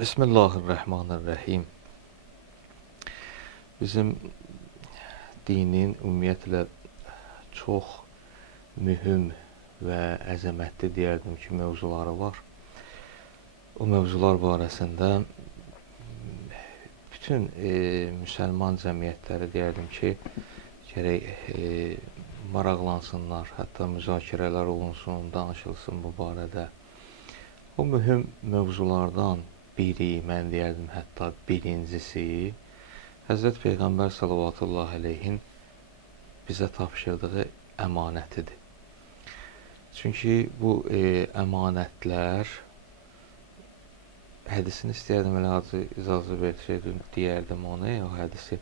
Bismillahirrahmanirrahim. Bizim dinin ümumiyyətlə çox mühüm və əzəmətli deyərdim ki, mövzuları var. O mövzular barəsində bütün müsəlman cəmiyyətləri deyərdim ki, gərək maraqlansınlar, hətta müzakirələr olunsun, danışılsın bu barədə. O mühüm mövzulardan biri, mən deyərdim hətta birincisi, Həzrət Peyğəmbər sallallahu əleyhin bizə tapşırdığı əmanətidir. Çünki bu əmanətlər, hədisini istəyərdim, elə icazə versəydim, deyərdim onu, o hədisi.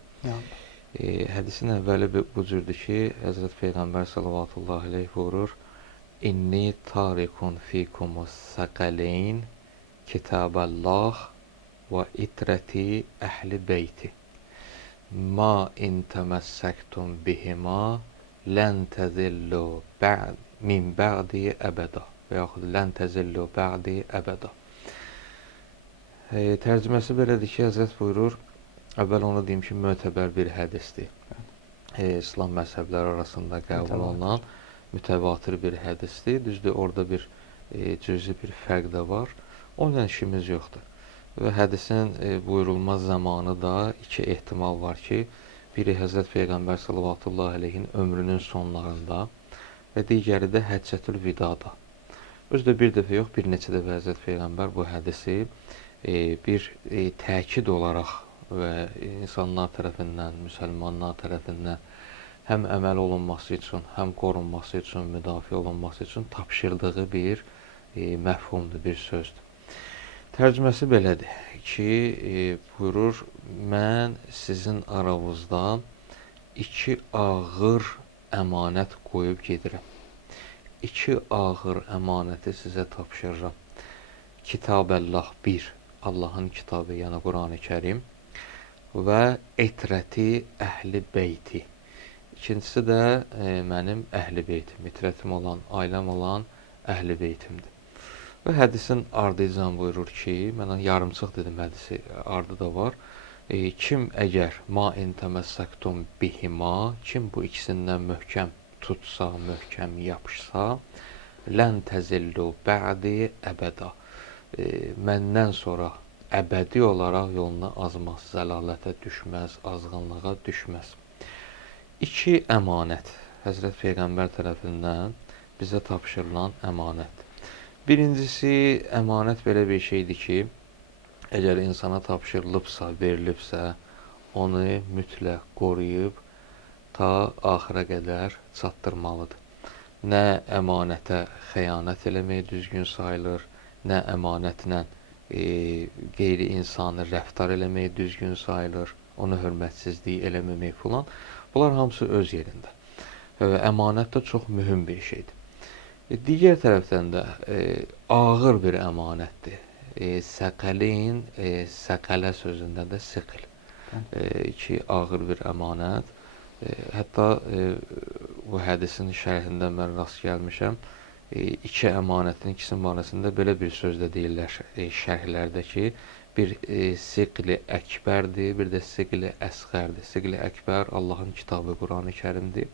Hədisin əvvəli bu cürdür ki, Həzrət Peyğəmbər sallallahu əleyh buyurur, İnni tarikun fikumus səqələyn Kitaballah və itrəti əhli beyti Ma in təməssəktum bihima lən təzillu min bə'di əbəda və yaxud lən təzillu bə'di əbəda. Tərcüməsi belədir ki, Həzrət buyurur, əvvəl onu deyim ki, mötəbər bir hədisdir. İslam məzhəbləri arasında qəbul olunan mütəvatir bir hədisdir. Düzdür, orada bir cüzi bir fərq də var. Onunla işimiz yoxdur. Və hədisin buyurulma zamanı da iki ehtimal var ki, biri Həzrət Peyğəmbər sallallahu əleyhin ömrünün sonlarında və digəri də Həccətül Vidada. Özü bir dəfə yox, bir neçə dəfə Həzrət Peyğəmbər bu hədisi bir təkid olaraq və insanlar tərəfindən, müsəlmanlar tərəfindən həm əməl olunması üçün, həm qorunması üçün, müdafiə olunması üçün tapşırdığı bir məfhumdur, bir sözdür. Tərcüməsi belədir ki, buyurur, mən sizin aranızda iki ağır əmanət qoyub gedirəm. İki ağır əmanəti sizə tapşırıram. Kitabəllah 1, Allahın kitabı, yəni Qurani Kərim və etrəti əhli beyti. İkincisi də mənim əhli beytim, itrətim olan, ailəm olan əhli beytimdir. Və hədisin ardıcan buyurur ki, mən yarımçıq dedim, hədisi ardı da var. Kim əgər ma in təməssəktum bihima, kim bu ikisindən möhkəm tutsa, möhkəm yapışsa, lən təzillu bə'di əbəda. Məndən sonra əbədi olaraq yoluna azmaz, zəlalətə düşməz, azğınlığa düşməz. İki əmanət, Həzrət Peyğəmbər tərəfindən bizə tapşırılan əmanət. Birincisi, əmanət belə bir şeydir ki, əgər insana tapşırılıbsa, verilibsə, onu mütləq qoruyub ta axıra qədər çatdırmalıdır. Nə əmanətə xəyanət eləmək düzgün sayılır, nə əmanətlə qeyri-insani rəftar eləmək düzgün sayılır, onu hörmətsizlik eləməmək filan. Bunlar hamısı öz yerində. Əmanət də çox mühüm bir şeydir. Digər tərəfdən də ağır bir əmanətdir. Səqəlin, səqələ sözündən də siqil. Ki, ağır bir əmanət. Hətta bu hədisin şərhində mən rast gəlmişəm. İki əmanətin ikisinin barəsində belə bir söz də deyirlər şərhlərdə ki, bir siqli əkbərdir, bir də siqli əsğərdir. Siqli əkbər Allahın kitabı Qurani Kərimdir.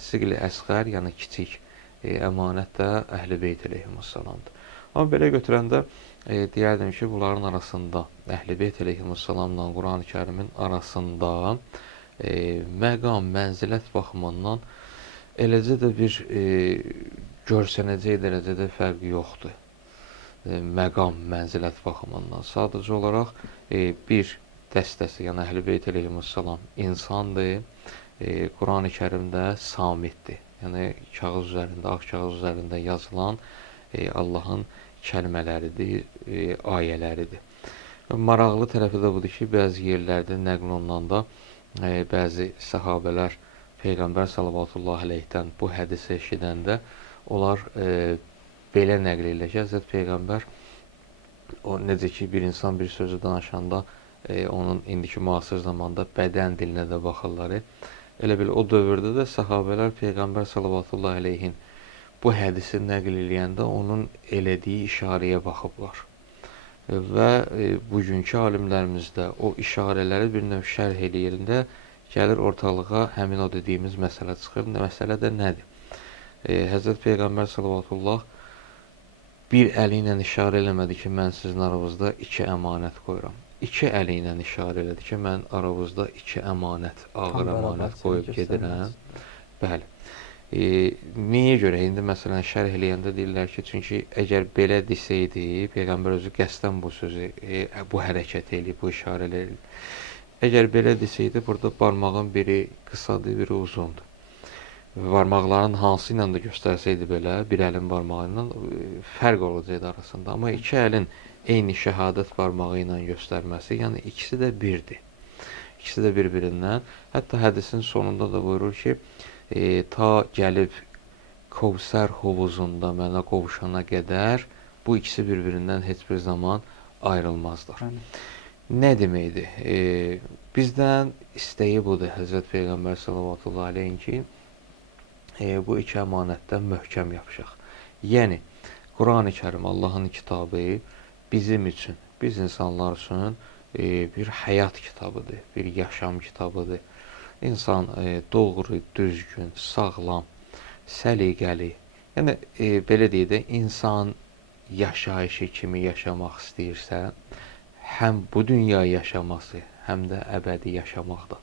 Siqli əsğər, yəni kiçik əmanət də Əhl-i Beyt əleyhissalamdır. Amma belə götürəndə deyərdim ki, bunların arasında Əhl-i Beyt əleyhissalamla Qurani Kərimin arasında məqam, mənzilət baxımından eləcə də bir görsənəcək dərəcədə fərq yoxdur. Məqam, mənzilət baxımından. Sadəcə olaraq bir dəstəsi, yəni Əhl-i Beyt əleyhissalam insandır, Qurani Kərimdə samitdir. Yəni kağız üzərində, ağ kağız üzərində yazılan Allahın kəlmələridir, ayələridir. Maraqlı tərəfi də budur ki, bəzi yerlərdə nəql olunanda bəzi səhabələr Peyğəmbər sallallahu əleyhdən bu hədisi eşidəndə onlar belə nəql edirlər ki, Həzrət Peyğəmbər o necə ki bir insan bir sözü danışanda onun indiki müasir zamanda bədən dilinə də baxırlar. Elə bil o dövrdə də səhabələr Peyğəmbər sallallahu əleyhin bu hədisi nəql eləyəndə onun elədiyi işarəyə baxıblar. və bugünkü alimlərimiz də o işarələri bir növ şərh eləyirində gəlir ortalığa həmin o dediyimiz məsələ çıxır. Məsələ də nədir? Həzrət Peyğəmbər sallallahu bir əli ilə işarə eləmədi ki, mən sizin aranızda 2 əmanət qoyuram. 2 əli ilə işarə elədi ki, mən aranızda 2 əmanət, ağır əmanət qoyub gedirəm. Bəli. Niyə görə? İndi məsələn şərh eləyəndə deyirlər ki, çünki əgər belə desəydi, Peyğəmbər özü qəsdən bu sözü, bu hərəkət eləyib, bu işarələr eləyib. Əgər belə desəydi, burada barmağın biri qısadır, biri uzundur. Barmaqların hansı ilə də göstərsəydi belə, bir əlin barmağı ilə fərq olacaqdı arasında. Amma 2 əlin eyni şəhadət barmağı ilə göstərməsi, yəni ikisi də birdir. İkisi də bir-birindən. Hətta hədisin sonunda da buyurur ki, ta gəlib Kevsər hovuzunda mənə qovuşana qədər bu ikisi bir-birindən heç bir zaman ayrılmazlar. Nə deməkdir? Bizdən istəyi budur Həzrət Peyğəmbər sallallahu aleyhi ki, bu 2 əmanətdən möhkəm yapışaq. Yəni, Quran-ı Kərim, Allahın kitabı bizim üçün, biz insanlar üçün bir həyat kitabıdır, bir yaşam kitabıdır. İnsan doğru, düzgün, sağlam, səliqəli, yəni belə deyək də, insan yaşayışı kimi yaşamaq istəyirsə, həm bu dünya yaşaması, həm də əbədi yaşamaqda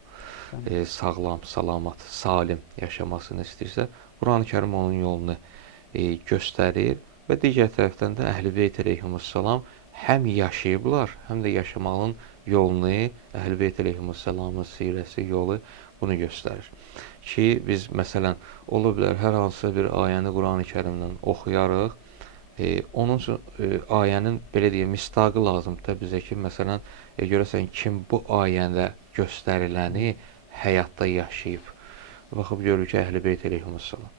sağlam, salamat, salim yaşamasını istəyirsə, Quran-ı Kərim onun yolunu göstərir və digər tərəfdən də Əhl-i Beyt əleyhissalam həm yaşayıblar, həm də yaşamağın yolunu, Əhl-i Beyt əleyhissalamın sirəsi, yolu bunu göstərir. Ki, biz məsələn, ola bilər hər hansısa bir ayəni Quran-ı Kərimdən oxuyarıq, onun üçün ayənin, belə deyək, mistaqı lazımdır da bizə ki, məsələn, görəsən kim bu ayəndə göstəriləni həyatda yaşayıb. Baxıb görür ki, Əhl-i Beyt əleyhissalam,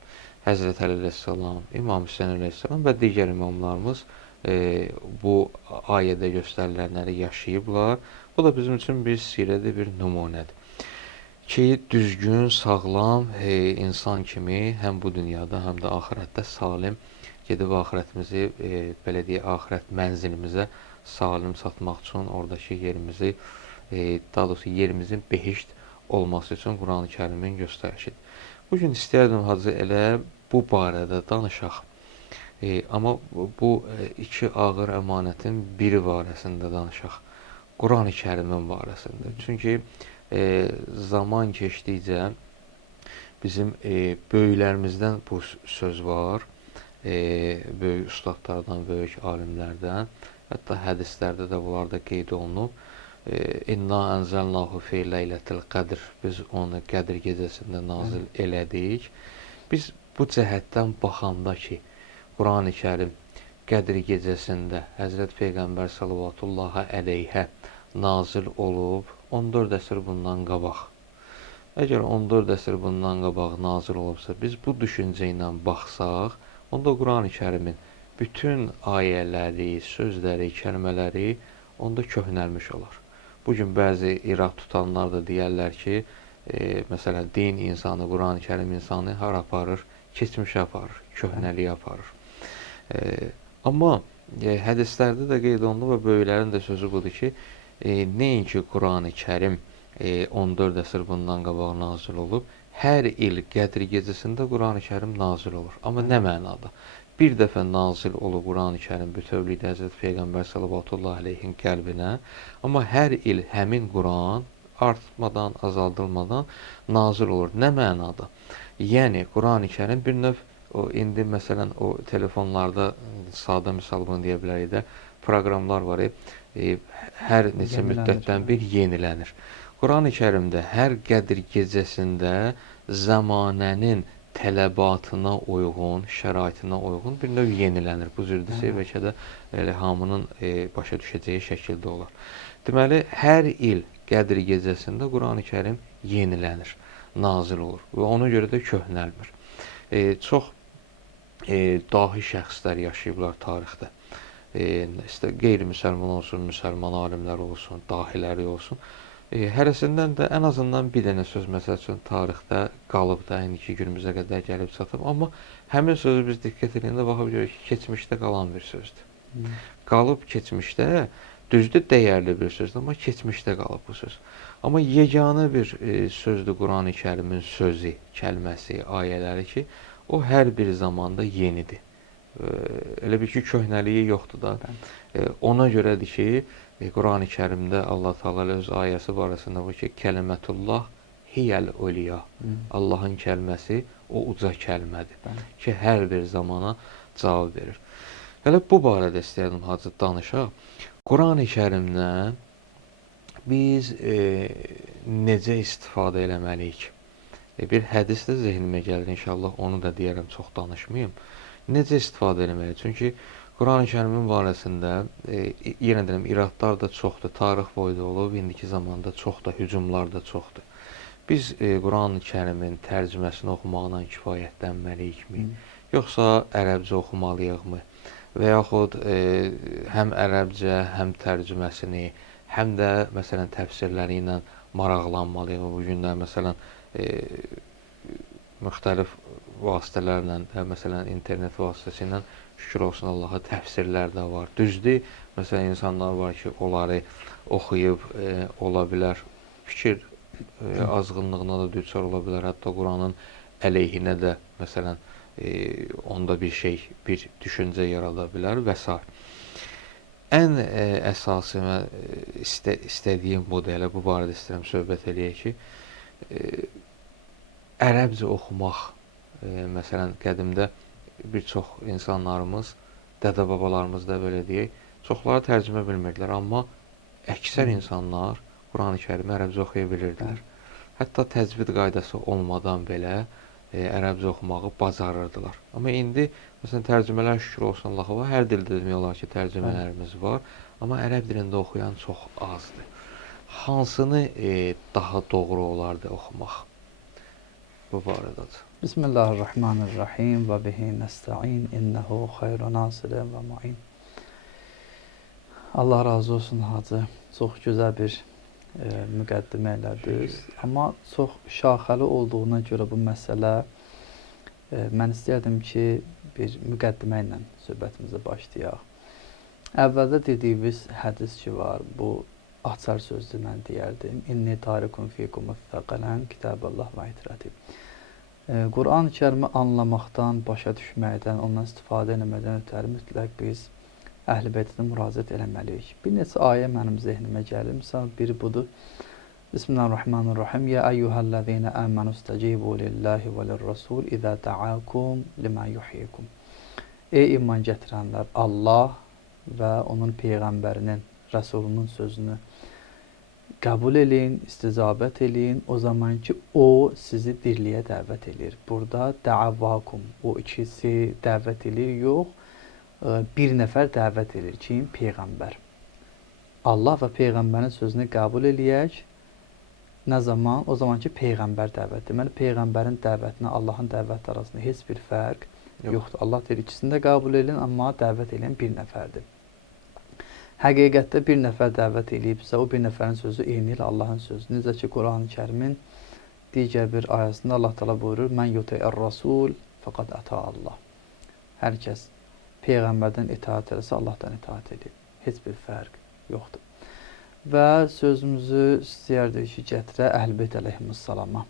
Həzrət Əli əleyhissalam, İmam Hüseyin əleyhissalam və digər imamlarımız bu ayədə göstərilənləri yaşayıblar. Bu da bizim üçün bir sirədir, bir nümunədir. Ki, düzgün, sağlam insan kimi həm bu dünyada, həm də axirətdə salim gedib axirətimizi, belə deyək, axirət mənzilimizə salim çatmaq üçün oradakı yerimizi, daha doğrusu yerimizin behişt olması üçün Quran-ı Kərimin göstərişidir. Bugün istəyərdim, Hacı, elə bu barədə danışaq. Amma bu 2 ağır əmanətin biri barəsində danışaq. Quran-ı Kərimin barəsində. Çünki zaman keçdikcə bizim böyüklərimizdən bu söz var, böyük ustadlardan, böyük alimlərdən, hətta hədislərdə də bunlar da qeyd olunub. İnna ənzəlnahu fi leylətil qədr, biz onu Qədr gecəsində nazil elədik. Biz bu cəhətdən baxanda ki, Quran-ı Kərim Qədr gecəsində Həzrət Peyğəmbər sallallahu əleyhə nazil olub 14 əsr bundan qabaq. Əgər 14 əsr bundan qabaq nazil olubsa, biz bu düşüncə ilə baxsaq, onda Quran-ı Kərimin bütün ayələri, sözləri, kəlmələri onda köhnəlmiş olar. Bugün bəzi irad tutanlar da deyərlər ki, məsələn, din insanı, Quran-ı Kərim insanı hara aparır? Keçmişə aparır, köhnəliyə aparır. Amma hədislərdə də qeyd olundu və böyüklərin də sözü budur ki, nəinki Quran-ı Kərim 14 əsr bundan qabaq nazil olub, hər il Qədr gecəsində Quran-ı Kərim nazil olur. Amma nə mənada? Bir dəfə nazil olub Quran-ı Kərim bütövlükdə Həzrət Peyğəmbər sallallahu aleyhin qəlbinə, amma hər il həmin Quran artmadan, azaldılmadan nazil olur. Nə mənada? Yəni, Quran-ı Kərim bir növ, indi məsələn, o telefonlarda, sadə misal bunu deyə bilərik də, proqramlar var, hər neçə müddətdən bir yenilənir. Quran-ı Kərimdə hər Qədr gecəsində zamanənin tələbatına uyğun, şəraitinə uyğun bir növ yenilənir. Bu cürdəsə bəlkə də hamının başa düşəcəyi şəkildə olar. Deməli, hər il Qədr gecəsində Quran-ı Kərim yenilənir, nazil olur və ona görə də köhnəlmir. Çox dahi şəxslər yaşayıblar tarixdə. Qeyri-müsəlman olsun, müsəlman alimlər olsun, dahiləri olsun. Hərəsindən də ən azından bir dənə söz məsəl üçün tarixdə qalıb da, indiki günümüzə qədər gəlib çatıb. Amma həmin sözü biz diqqət edəndə baxıb görürük ki, keçmişdə qalan bir sözdür. Qalıb keçmişdə, düzdür, dəyərli bir sözdür, amma keçmişdə qalıb bu söz. Amma yeganə bir sözdür Qurani Kərimin sözü, kəlməsi, ayələri ki, o hər bir zamanda yenidir. Elə bir ki, köhnəliyi yoxdur da. Ona görədir ki, Qurani Kərimdə Allah Taala öz ayəsi barəsində bu ki, kəlimətullah hiyəl uliya. Allahın kəlməsi o uca kəlmədir ki, hər bir zamana cavab verir. Hələ bu barədə istəyirdim Hacı danışaq. Qurani Kərimdən biz necə istifadə eləməliyik? Bir hədis də zehnimə gəlir, inşallah onu da deyərəm, çox danışmayım. Necə istifadə eləməliyik? Çünki Qurani Kərimin barəsində yenə deyirəm, iradlar da çoxdur, tarix boyu da olub, indiki zamanda çox da, hücumlar da çoxdur. Biz Qurani Kərimin tərcüməsini oxumaqla kifayətlənməliyikmi? Yoxsa ərəbcə oxumalıyıqmı? Və yaxud həm ərəbcə, həm tərcüməsini, həm də məsələn təfsirləri ilə maraqlanmalıyıq. Bu günlər məsələn müxtəlif vasitələrlə, məsələn internet vasitəsilə şükür olsun Allaha təfsirlər də var. Düzdür, məsələn insanlar var ki, onları oxuyub ola bilər fikir azğınlığına da düçar ola bilər. Hətta Quranın əleyhinə də məsələn onda bir şey, bir düşüncə yarada bilər və s. Ən əsası mən istədiyim budur, elə bu barədə istəyirəm söhbət eləyək ki, ərəbcə oxumaq, məsələn, qədimdə bir çox insanlarımız, dədə-babalarımız da belə deyək, çoxları tərcümə bilmirdilər, amma əksər insanlar Qurani Kərimi ərəbcə oxuya bilirdilər. Hətta təcvid qaydası olmadan belə ərəbcə oxumağı bacarırdılar. Amma indi, məsələn, tərcümələr şükür olsun Allaha, hər dildə demək olar ki, tərcümələrimiz var, amma ərəb dilində oxuyan çox azdır. Hansını daha doğru olardı oxumaq? Bu barədə. Bismillahirrahmanirrahim və bihi nəstəin innəhu xeyru nasirən və mu'in. Allah razı olsun Hacı. Çox gözəl bir müqəddimə elədiniz. Amma çox şaxəli olduğuna görə bu məsələ mən istəyərdim ki, bir müqəddimə ilə söhbətimizə başlayaq. Əvvəldə dediyimiz hədis ki var, bu açar sözdür mən deyərdim. İnni tarikun fikum müstəqələn Kitaballah və itirəti. Quran-ı Kərimi anlamaqdan, başa düşməkdən, ondan istifadə etməkdən ötəri mütləq biz Əhl-i Beytə müraciət eləməliyik. Bir neçə ayə mənim zehnimə gəlir. Misal biri budur. Bismillahirrahmanirrahim. Ya eyyuhəl-ləzīnə əmənu istəcibu lillahi və lirrasul izə də'akum limə yuhyikum. Ey iman gətirənlər, Allah və onun Peyğəmbərinin, Rəsulunun sözünü qəbul eləyin, isticabət eləyin, o zaman ki, o sizi dirliyə dəvət edir. Burada də'avakum, o ikisi dəvət edir, yox. Bir nəfər dəvət edir ki, Peyğəmbər. Allah və Peyğəmbərin sözünü qəbul eləyək. Nə zaman? O zaman ki, Peyğəmbər dəvət. Deməli, Peyğəmbərin dəvətinə, Allahın dəvəti arasında heç bir fərq yoxdur. Allah deyir, ikisini də qəbul edin, amma dəvət edən bir nəfərdir. Həqiqətdə bir nəfər dəvət eləyibsə, o bir nəfərin sözü eyni ilə Allahın sözü. Necə ki, Quran-ı Kərimin digər bir ayəsində Allah təala buyurur, Mən yuti'ir rasul fəqad əta Allah. Hər kəs Peyğəmbərdən itaat eləsə, Allahdan itaat edir. Heç bir fərq yoxdur. Və sözümüzü istəyərdik ki, gətirə Əhl-i Beyt əleyhissalama.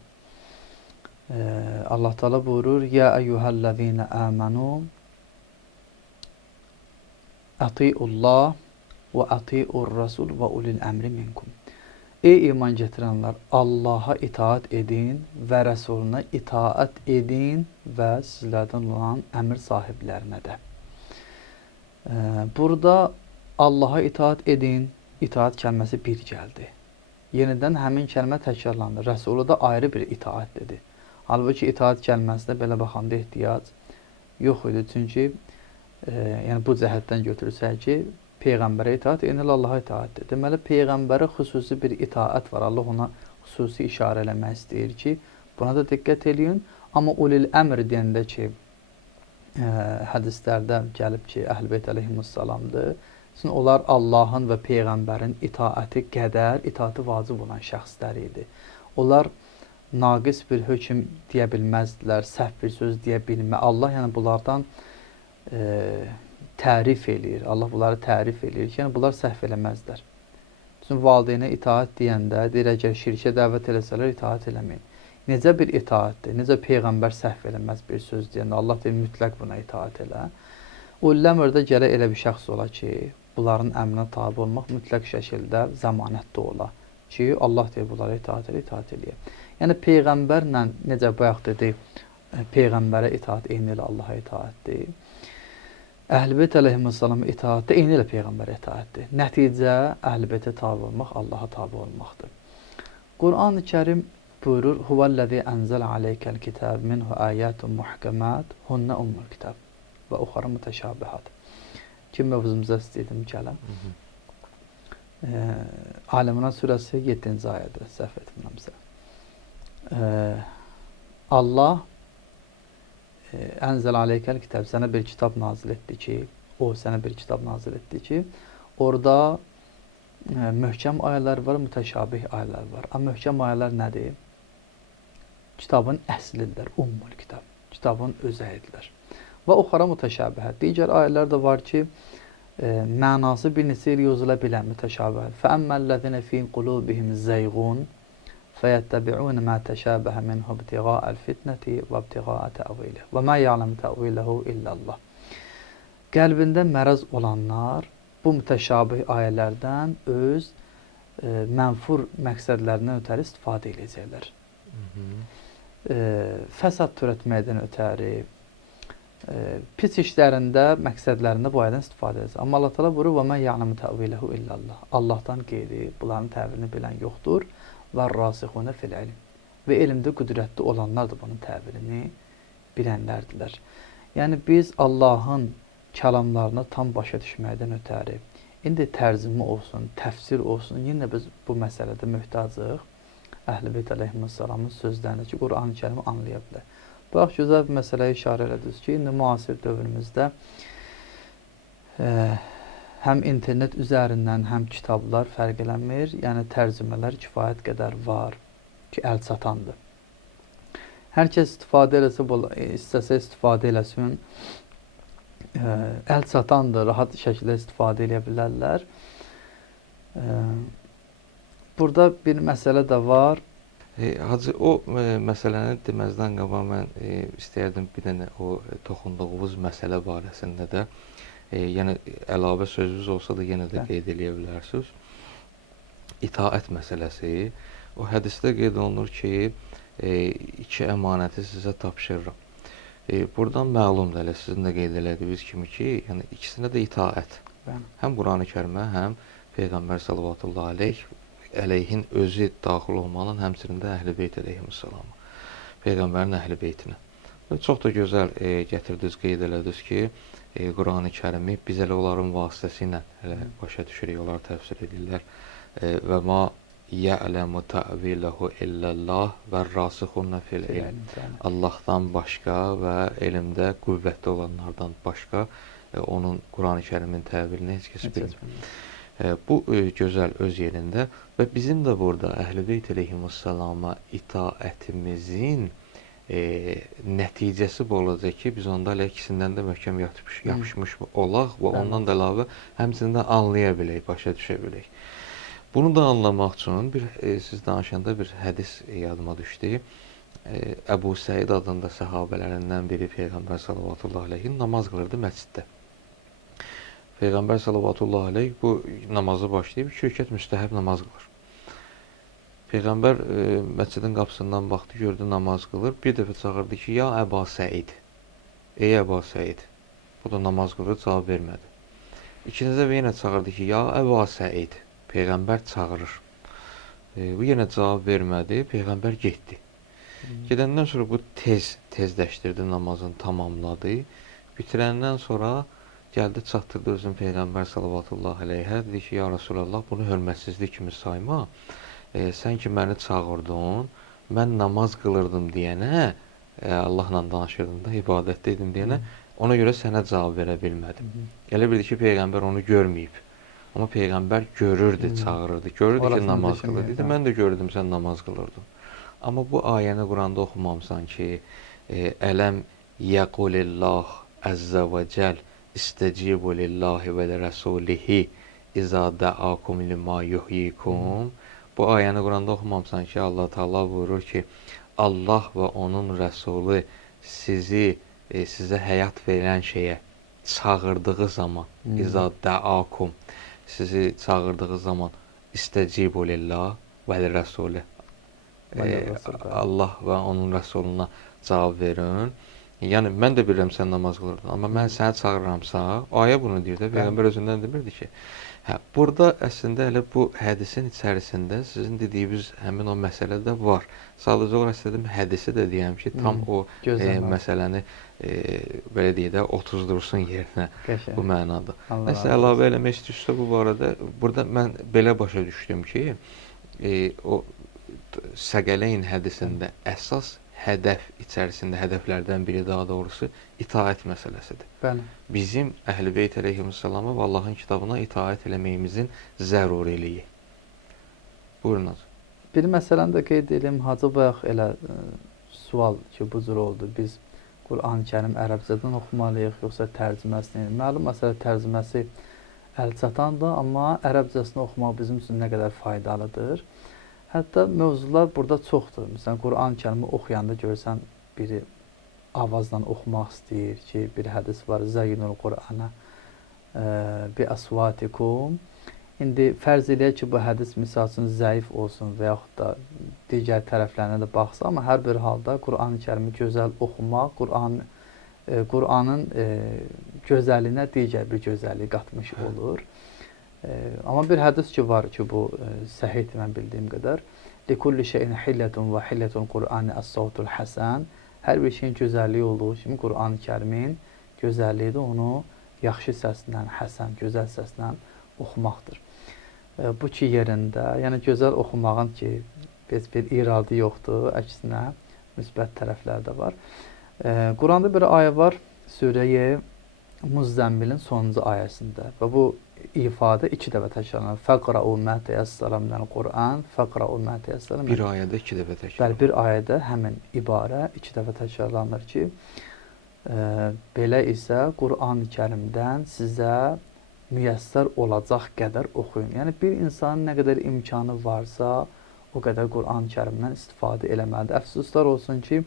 Allah Teala buyurur, Ya eyyuhəl-ləzīnə əmənu əti'ullah və əti'ur rasul və ulil əmri minkum. Ey iman gətirənlər, Allaha itaat edin və Rəsuluna itaat edin və sizlərdən olan əmr sahiblərinə də. Burada Allaha itaat edin, itaat kəlməsi bir gəldi. Yenidən həmin kəlmə təkrarlandı. Rəsulu da ayrı bir itaat dedi. Halbuki itaat kəlməsinə belə baxanda ehtiyac yox idi. Çünki yəni bu cəhətdən götürsək ki, Peyğəmbərə itaat, eyni Allaha itaatdir. Deməli, Peyğəmbərə xüsusi bir itaat var. Allah ona xüsusi işarə eləmək istəyir ki, buna da diqqət eləyin. Amma ulil əmr deyəndə ki, hədislərdə gəlib ki, Əhl-i Beyt əleyhissalamdır. Çünki onlar Allahın və Peyğəmbərin itaəti qədər, itaəti vacib olan şəxslər idi. Onlar naqis bir hökm deyə bilməzdilər, səhv bir söz deyə bilmə. Allah yəni bunlardan tərif eləyir. Allah bunları tərif eləyir ki, yəni bunlar səhv eləməzlər. Çünki valideynə itaat deyəndə deyir, əgər şirkə dəvət eləsələr itaat eləməyin. Necə bir itaatdir? Necə Peyğəmbər səhv eləməz bir söz deyəndə Allah deyir, mütləq buna itaat elə. O ləmrdə gərək elə bir şəxs ola ki, bunların əmrinə tabi olmaq mütləq şəkildə zəmanətdə ola ki, Allah deyir, bunlara itaat eləyə. Yəni, Peyğəmbərlə, necə bayaq dedik, Peyğəmbərə itaat eyni ilə Allaha itaatdir. Əhl-i Beyt əleyhissalam itaatdir, eyni ilə Peyğəmbərə itaatdir. Nəticə, Əhl-i Beytə tabi olmaq, Allaha tabi olmaqdır. Quran-ı Kərim buyurur, Huvəl-ləzi ənzələ aleykəl kitab minhu əyətun muhkəmət hunnə ummul kitab və uxara mütəşabihat. Ki, mövzumuza istəyirdim gələm. Alə-İmran surəsi 7-ci ayədir, səhv etmirəmsə. Allah ənzəl aleykəl kitab, sənə bir kitab nazil etdi ki, o sənə bir kitab nazil etdi ki, orada möhkəm ayələr var, mütəşabih ayələr var. Amma möhkəm ayələr nədir? Kitabın əslidirlər, ummul kitab. Kitabın özəyidirlər. Və uxara mütəşabihət. Digər ayələr də var ki, mənası bir neçə il yazıla bilən mütəşabihət. Fəəmməlləzinə fi qulubihim zəyğun فَيَتَّبِعُونَ مَا تَشَابَهَ مِنْهُ ابْتِغَاءَ الْفِتْنَةِ وَابْتِغَاءَ تَأْوِيلِهِ وَمَا يَعْلَمُ تَأْوِيلَهُ إِلَّا اللَّهُ. Qəlbində mərəz olanlar bu mütəşabih ayələrdən öz mənfur məqsədlərindən ötəri istifadə edəcəklər. Fəsad törətməkdən ötəri, pis işlərində, məqsədlərində bu ayədən istifadə edəcək. Amma Allah təala buyurur: "Və mə ya'lamu təviləhu illallah." Allahdan qeyri bunların təvirini bilən yoxdur. Və rasixunə fil ilm. Və elmdə qüdrətli olanlar da bunun təbirini bilənlərdirlər. Yəni biz Allahın kəlamlarını tam başa düşməkdən ötəri, indi tərcümə olsun, təfsir olsun, yenə biz bu məsələdə möhtacıq. Əhl-i Beyt əleyhissalamın sözlərini ki, Quran-ı Kərimi anlaya bilər. Bax, gözəl bir məsələyə işarə elədiniz ki, indi müasir dövrümüzdə həm internet üzərindən, həm kitablar fərqlənmir, yəni tərcümələr kifayət qədər var ki, əl çatandır. Hər kəs istifadə eləsə, istəsə istifadə eləsin, əl çatandır, rahat şəkildə istifadə edə bilərlər. Burada bir məsələ də var. Hacı, o məsələni deməzdən qabaq mən istəyərdim bir dənə o toxunduğumuz məsələ barəsində də yəni əlavə sözünüz olsa da yenə də qeyd eləyə bilərsiniz. İtaət məsələsi, o hədisdə qeyd olunur ki, iki əmanəti sizə tapşırıram. Buradan məlumdur, elə sizin də qeyd elədiyiniz kimi ki, yəni ikisində də itaət. Həm Quran-ı Kərimə, həm Peyğəmbər sallallahu əleyhin özü daxil olmanın, həmçinin də Əhl-i Beyt əleyhissalamı, Peyğəmbərin Əhl-i Beytinə. Çox da gözəl gətirdiniz, qeyd elədiniz ki, Quran-ı Kərimi biz elə onların vasitəsilə başa düşürük, onlar təfsir edirlər. Və ma ya'lamu ta'vilahu illallah və rasixunna fil ilm. Allahdan başqa və elmdə qüvvətli olanlardan başqa onun Quran-ı Kərimin təvirini heç kəs bilmir. Bu gözəl öz yerində və bizim də burada Əhl-i Beyt əleyhissalama itaətimizin nəticəsi bu olacaq ki, biz onda elə ikisindən də möhkəm yapışmış olaq və ondan da əlavə həmçinin də anlaya bilək, başa düşə bilək. Bunu da anlamaq üçün siz danışanda bir hədis yadıma düşdü. Əbu Səid adında səhabələrindən biri Peyğəmbər sallallahu əleyhi namaz qılırdı məsciddə. Peyğəmbər sallallahu əleyhi bu namazı başlayıb 2 rükət müstəhəb namaz qılır. Peyğəmbər məscidin qapısından baxdı, gördü namaz qılır. Bir dəfə çağırdı ki, ya Əba Səid, ey Əba Səid. Bu da namaz qılır, cavab vermədi. İkinci dəfə yenə çağırdı ki, ya Əba Səid. Peyğəmbər çağırır. Bu yenə cavab vermədi, Peyğəmbər getdi. Gedəndən sonra bu tezləşdirdi, namazını tamamladı. Bitirəndən sonra gəldi, çatdırdı özünü Peyğəmbər sallallahu əleyhə, dedi ki, ya Rasulallah, bunu hörmətsizlik kimi sayma. Sən ki məni çağırdın, mən namaz qılırdım deyənə, Allahla danışırdım da, ibadətdə idim deyənə, ona görə sənə cavab verə bilmədim. Elə bildi ki, Peyğəmbər onu görməyib. Amma Peyğəmbər görürdü, çağırırdı, görürdü ki, namaz qılır. Dedi, mən də gördüm, sən namaz qılırdın. Amma bu ayəni Quranda oxumamısan ki, ələm yəqulillah əzzə və cəl İstəcibu lillahi və rəsulihi izə dəakum limə yuhyikum. Bu ayəni Quranda oxumamısan ki, Allah Taala buyurur ki, Allah və onun rəsulu sizə həyat verən şeyə çağırdığı zaman, izə dəakum, sizi çağırdığı zaman istəcibu lillah və rəsuli, Allah və onun rəsuluna cavab verin. Yəni mən də bilirəm sən namaz qılırdın, amma mən səni çağırıramsa, ayə bunu deyir də, Peyğəmbər özündən demirdi ki. Burada əslində elə bu hədisin içərisində sizin dediyiniz həmin o məsələ də var. Sadəcə olaraq istədim hədisi də deyəm ki, tam o məsələni belə deyək də 30 dursun yerinə bu mənada. Nəsə əlavə eləmək istəyirsə bu barədə, burada mən belə başa düşdüm ki, o Səqələyn hədisində əsas hədəf içərisində hədəflərdən biri daha doğrusu itaət məsələsidir. Bəli. Bizim Əhl-i Beyt əleyhissalama və Allahın kitabına itaət eləməyimizin zəruriliyi. Buyurun hacı. Bir məsələni də qeyd edim. Hacı bayaq elə sual ki, bu cür oldu. Biz Qur'an-ı Kərim ərəbcədən oxumalıyıq, yoxsa tərcüməsini? Məlum məsələ tərcüməsi əlçatandır, amma ərəbcəsini oxumaq bizim üçün nə qədər faydalıdır. Hətta mövzular burada çoxdur. Məsələn, Qur'an-ı Kərimi oxuyanda görsən, biri avazla oxumaq istəyir ki, bir hədis var, Zəyyinul Qur'ana bi asvatikum. İndi fərz eləyək ki, bu hədis misal üçün zəif olsun və yaxud da digər tərəflərinə də baxsa, amma hər bir halda Qur'an-ı Kərimi gözəl oxumaq, Qur'anın gözəlliyinə digər bir gözəllik qatmış olur. Amma bir hədis ki var ki, bu səhihdir mən bildiyim qədər. Likulli şeyin hillətun və hillətun Qur'ani as-savtul hasan. Hər bir şeyin gözəlliyi olduğu kimi Qur'an-ı Kərimin gözəlliyi də onu yaxşı səslə, həsən, gözəl səslə oxumaqdır. Bu ki yerində, yəni gözəl oxumağın ki, heç bir iradı yoxdur, əksinə müsbət tərəfləri də var. Quranda bir ayə var, Surə-i Muzzəmmilin sonuncu ayəsində və bu ifadə 2 dəfə təkrarlanır. Fəqra'u mə təyəssərə minəl Qur'an, fəqra'u mə təyəssərə minəl. Bir ayədə 2 dəfə təkrarlanır. Bəli, bir ayədə həmin ibarə 2 dəfə təkrarlanır ki, belə isə Qur'an-ı Kərimdən sizə müyəssər olacaq qədər oxuyun. Yəni bir insanın nə qədər imkanı varsa, o qədər Qur'an-ı Kərimdən istifadə eləməlidir. Əfsuslar olsun ki,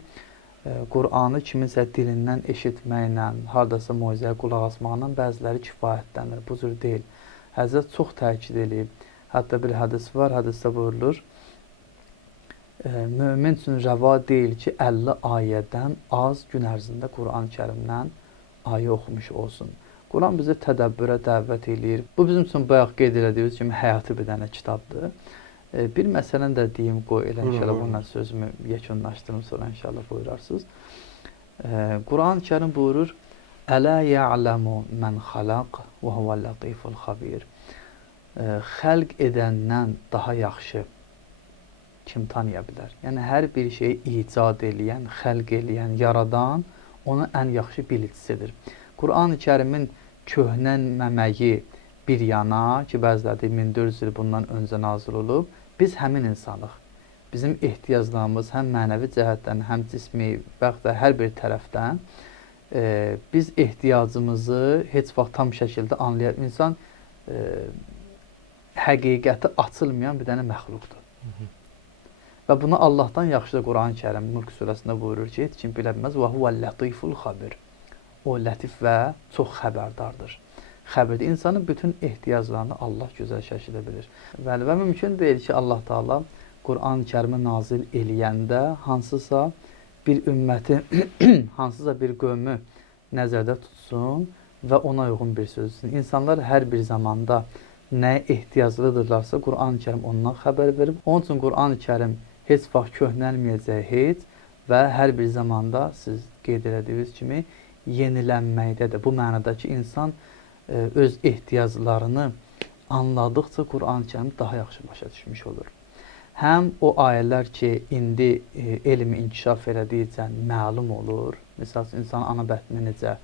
Qur'anı kiminsə dilindən eşitməklə, hardasa moizəyə qulaq asmaqla bəziləri kifayətlənir. Bu cür deyil. Həzrət çox təkid edib. Hətta bir hədis var, hədisdə buyurulur. Mömin üçün rəva deyil ki, 50 ayədən az gün ərzində Qur'an-ı Kərimdən ayə oxumuş olsun. Quran bizi tədəbbürə dəvət edir. Bu bizim üçün bayaq qeyd elədiyimiz kimi həyatı bir dənə kitabdır. Bir məsələni də deyim, qoy elə inşallah bununla sözümü yekunlaşdırım, sonra inşallah buyurarsınız. Quran-ı Kərim buyurur, Ələ ya'ləmu mən xalaq və huvəl latiful xabir. Xəlq edəndən daha yaxşı kim tanıya bilər? Yəni, hər bir şeyi icad eləyən, xəlq eləyən, yaradan onu ən yaxşı bilicisidir. Quran-ı Kərimin köhnənməməyi bir yana ki, bəziləri deyir, 1400 il bundan öncə nazil olub, biz həmin insanıq. Bizim ehtiyaclarımız həm mənəvi cəhətdən, həm cismi və yaxud da hər bir tərəfdən biz ehtiyacımızı heç vaxt tam şəkildə anlayaq. İnsan həqiqəti açılmayan bir dənə məxluqdur. Və bunu Allahdan yaxşı da Quran-ı Kərim Mülk surəsində buyurur ki, heç kim bilə bilməz. Və huvəl latiful xabir. O lətif və çox xəbərdardır. Xəbirdə insanın bütün ehtiyaclarını Allah gözəl şəkildə bilir. Və mümkün deyil ki, Allah Taala Quran-ı Kərimi nazil eləyəndə hansısa bir ümməti, hansısa bir qövmü nəzərdə tutsun və ona uyğun bir söz etsin. İnsanlar hər bir zamanda nəyə ehtiyaclıdırlarsa Quran-ı Kərim ondan xəbər verib. Onun üçün Quran-ı Kərim heç vaxt köhnəlməyəcək heç və hər bir zamanda siz qeyd elədiyiniz kimi yenilənməkdədir. Bu mənada ki, insan öz ehtiyaclarını anladıqca Quran-ı Kərim daha yaxşı başa düşmüş olur. Həm o ayələr ki, indi elmi inkişaf elədikcə məlum olur. Məsəl üçün, insanın ana bətni necə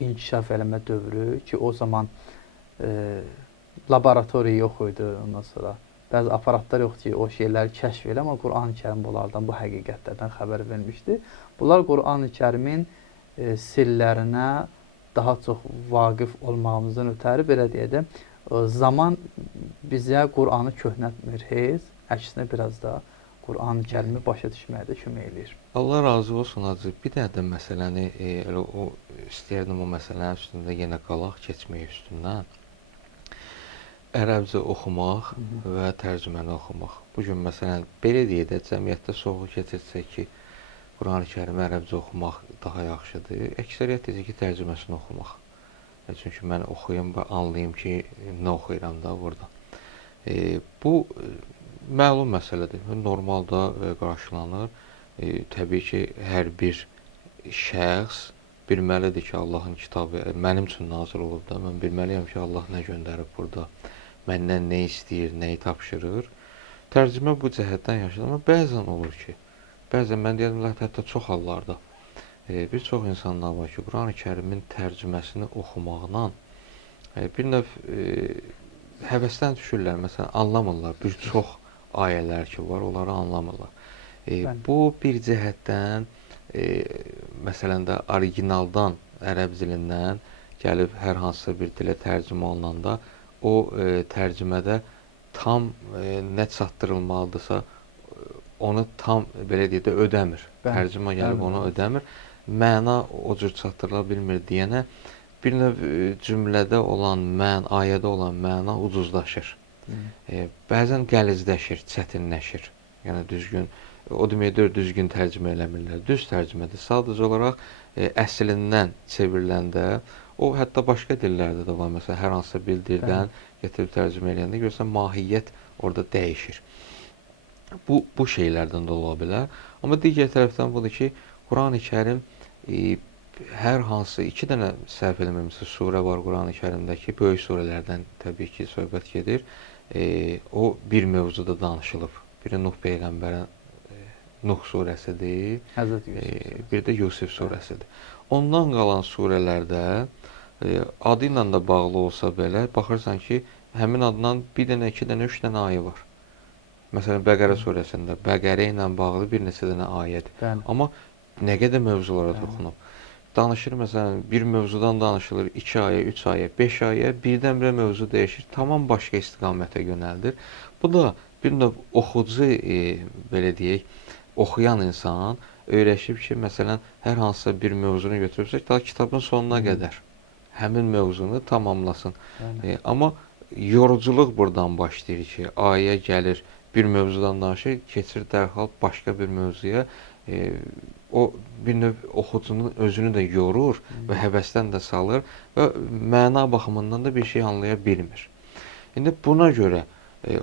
inkişaf eləmə dövrü ki, o zaman laboratoriya yox idi, ondan sonra bəzi aparatlar yoxdur ki, o şeyləri kəşf elə, amma Quran-ı Kərim bunlardan, bu həqiqətlərdən xəbər vermişdi. Bunlar Quran-ı Kərimin sirlərinə daha çox vaqif olmağımızdan ötəri belə deyək də, zaman bizə Qur'anı köhnəltmir heç, əksinə biraz da Qur'an-ı Kərimi başa düşməyə də kömək eləyir. Allah razı olsun Hacı. Bir dənə də məsələni, elə o istəyərdim o məsələnin üstündə yenə qalaq, keçmək üstündən. Ərəbcə oxumaq və tərcüməni oxumaq. Bu gün məsələn belə deyək də, cəmiyyətdə sorğu keçirsək ki, Quran-ı Kərimi ərəbcə oxumaq daha yaxşıdır. Əksəriyyət deyir ki, tərcüməsini oxumaq. Çünki mən oxuyum və anlayım ki, nə oxuyuram da burada. Bu məlum məsələdir. Normal da qarşılanır. Təbii ki, hər bir şəxs bilməlidir ki, Allahın kitabı mənim üçün nazil olub da. Mən bilməliyəm ki, Allah nə göndərib burada, məndən nə istəyir, nəyi tapşırır. Tərcümə bu cəhətdən yaşadır. Amma bəzən olur ki, bəzən mən deyirəm, hətta çox hallarda bir çox insanlar var ki, Quran-ı Kərimin tərcüməsini oxumaqla bir növ həvəsdən düşürlər. Məsələn, anlamırlar. Bir çox ayələr ki var, onları anlamırlar. Bu bir cəhətdən məsələn də originaldan, ərəb dilindən gəlib hər hansı bir dilə tərcümə olunanda o tərcümədə tam nə çatdırılmalıdırsa onu tam belə deyək də ödəmir. Tərcümə gəlib onu ödəmir. Məna o cür çatdırıla bilmir deyənə bir növ cümlədə olan ayədə olan məna ucuzlaşır. Bəzən qəlizləşir, çətinləşir. Yəni düzgün, o deməkdir, düzgün tərcümə eləmirlər. Düz tərcümədir. Sadəcə olaraq əslindən çevriləndə, o hətta başqa dillərdə də var. Məsələn, hər hansı bir dildən gətirib tərcümə eləyəndə görürsən, mahiyyət orada dəyişir. Bu şeylərdən də ola bilər. Amma digər tərəfdən budur ki, Quran-ı Kərim hər hansı 2 dənə səhv eləmirəmsə surə var Quran-ı Kərimdəki, böyük surələrdən təbii ki, söhbət gedir. O bir mövzuda danışılıb. Biri Nuh peyğəmbərin Nuh surəsidir. Bir də Yusif surəsidir. Ondan qalan surələrdə adı ilə də bağlı olsa belə, baxırsan ki, həmin adından 1 dənə, 2 dənə, 3 dənə ayə var. Məsələn, Bəqərə surəsində Bəqərə ilə bağlı bir neçə dənə ayədir. Amma nə qədər mövzulara toxunub. Danışır, məsələn, bir mövzudan danışılır, 2 ayə, 3 ayə, 5 ayə, birdən-birə mövzu dəyişir, tamam başqa istiqamətə yönəldir. Bu da bir növ oxucu, belə deyək, oxuyan insan öyrəşib ki, məsələn, hər hansısa bir mövzunu götürübsək, daha kitabın sonuna qədər həmin mövzunu tamamlasın. Amma yoruculuq buradan başlayır ki, ayə gəlir, bir mövzudan danışır, keçir dərhal başqa bir mövzuya. O bir növ oxucunun özünü də yorur və həvəsdən də salır və məna baxımından da bir şey anlaya bilmir. İndi buna görə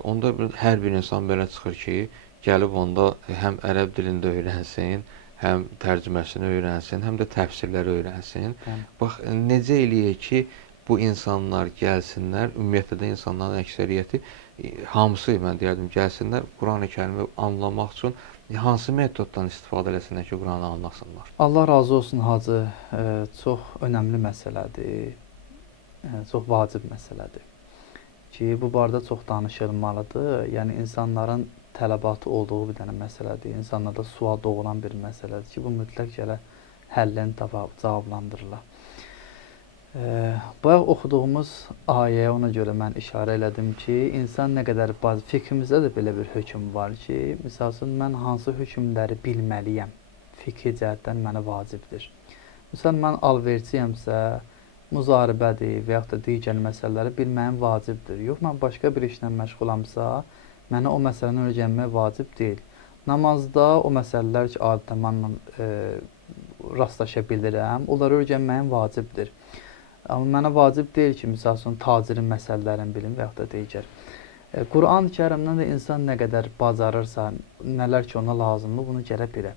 onda hər bir insan belə çıxır ki, gəlib onda həm ərəb dilində öyrənsin, həm tərcüməsini öyrənsin, həm də təfsirləri öyrənsin. Bax, necə eləyək ki, bu insanlar gəlsinlər, ümumiyyətlə də insanların əksəriyyəti, hamısı, mən deyərdim, gəlsinlər, Quran-ı Kərimi anlamaq üçün hansı metoddan istifadə eləsinlər ki, Quranı anlasınlar? Allah razı olsun Hacı. Çox önəmli məsələdir. Çox vacib məsələdir. Ki, bu barədə çox danışılmalıdır. Yəni, insanların tələbatı olduğu bir dənə məsələdir. İnsanlarda sual doğuran bir məsələdir ki, bu mütləq gələ həllini cavablandırırlar. Bayaq oxuduğumuz ayəyə ona görə mən işarə elədim ki, insan nə qədər fikrimizdə də belə bir hökm var ki, misal üçün, mən hansı hökmləri bilməliyəm, fikri cəhətdən mənə vacibdir. Misal, mən alverçiyəmsə, müzaribədir və yaxud da digər məsələləri bilməyim vacibdir. Yox, mən başqa bir işlə məşğulamsa, mənə o məsələni öyrənmək vacib deyil. Namazda o məsələlər ki, adətən mənlə rastlaşa bilirəm, onları öyrənməyim vacibdir. Amma mənə vacib deyil ki, misal üçün, tacirin məsələlərini bilim və yaxud da digər. Quran-ı Kərimdən də insan nə qədər bacarırsa, nələr ki, ona lazımdır, bunu gələ bilə.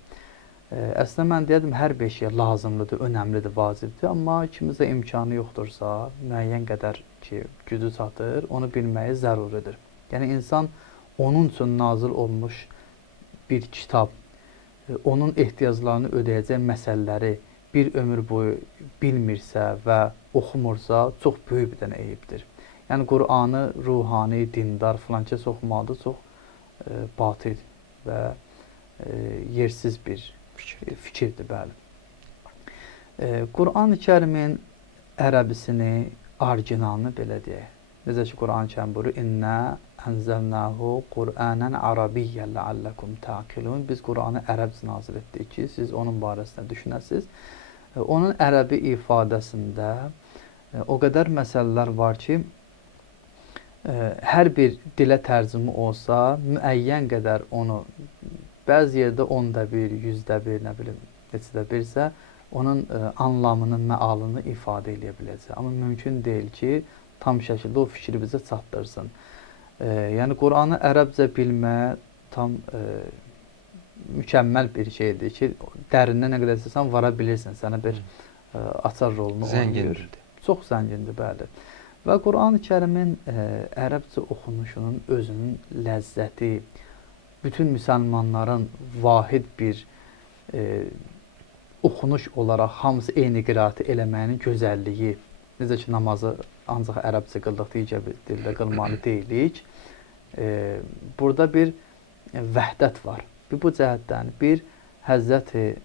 Əslində, mən deyədim, hər bir şey lazımlıdır, önəmlidir, vacibdir. Amma kimizə imkanı yoxdursa, müəyyən qədər ki, gücü çatır, onu bilməyi zəruridir. Yəni, insan onun üçün nazil olmuş bir kitab, onun ehtiyaclarını ödəyəcək məsələləri bir ömür boyu bilmirsə və oxumursa, çox böyük bir dənə eyibdir. Yəni, Qur'anı ruhani, dindar filankəs oxumalıdır, çox batil və yersiz bir fikirdir, bəli. Qur'an-ı Kərimin ərəbisini, orijinalını belə deyək. Necə ki, Quran-ı Kərim buyurur, İnnə ənzəlnəhu Qur'anən ərəbiyyən ləalləkum təqilun. Biz Quranı ərəbcə nazil etdik ki, siz onun barəsində düşünəsiniz. Onun ərəbi ifadəsində o qədər məsələlər var ki, hər bir dilə tərcümə olsa, müəyyən qədər onu bəzi yerdə 10-1, 100-1, nə bilim, neçədə birsə, onun anlamını, məalını ifadə edə biləcək. Amma mümkün deyil ki, tam şəkildə o fikri bizə çatdırsın. Yəni, Quranı ərəbcə bilmək tam mükəmməl bir şeydir ki, dərindən nə qədər istəsən vara bilirsən, sənə bir açar rolunu oynayır. Çox zəngindir, bəli. Və Quran-ı Kərimin ərəbcə oxunuşunun özünün ləzzəti, bütün müsəlmanların vahid bir oxunuş olaraq hamısı eyni qiraəti eləməyinin gözəlliyi, necə ki, namazı ancaq ərəbcə qıldıq, digər bir dildə qılmalı deyilik. Burada bir vəhdət var. Bu cəhətdən bir Həzrəti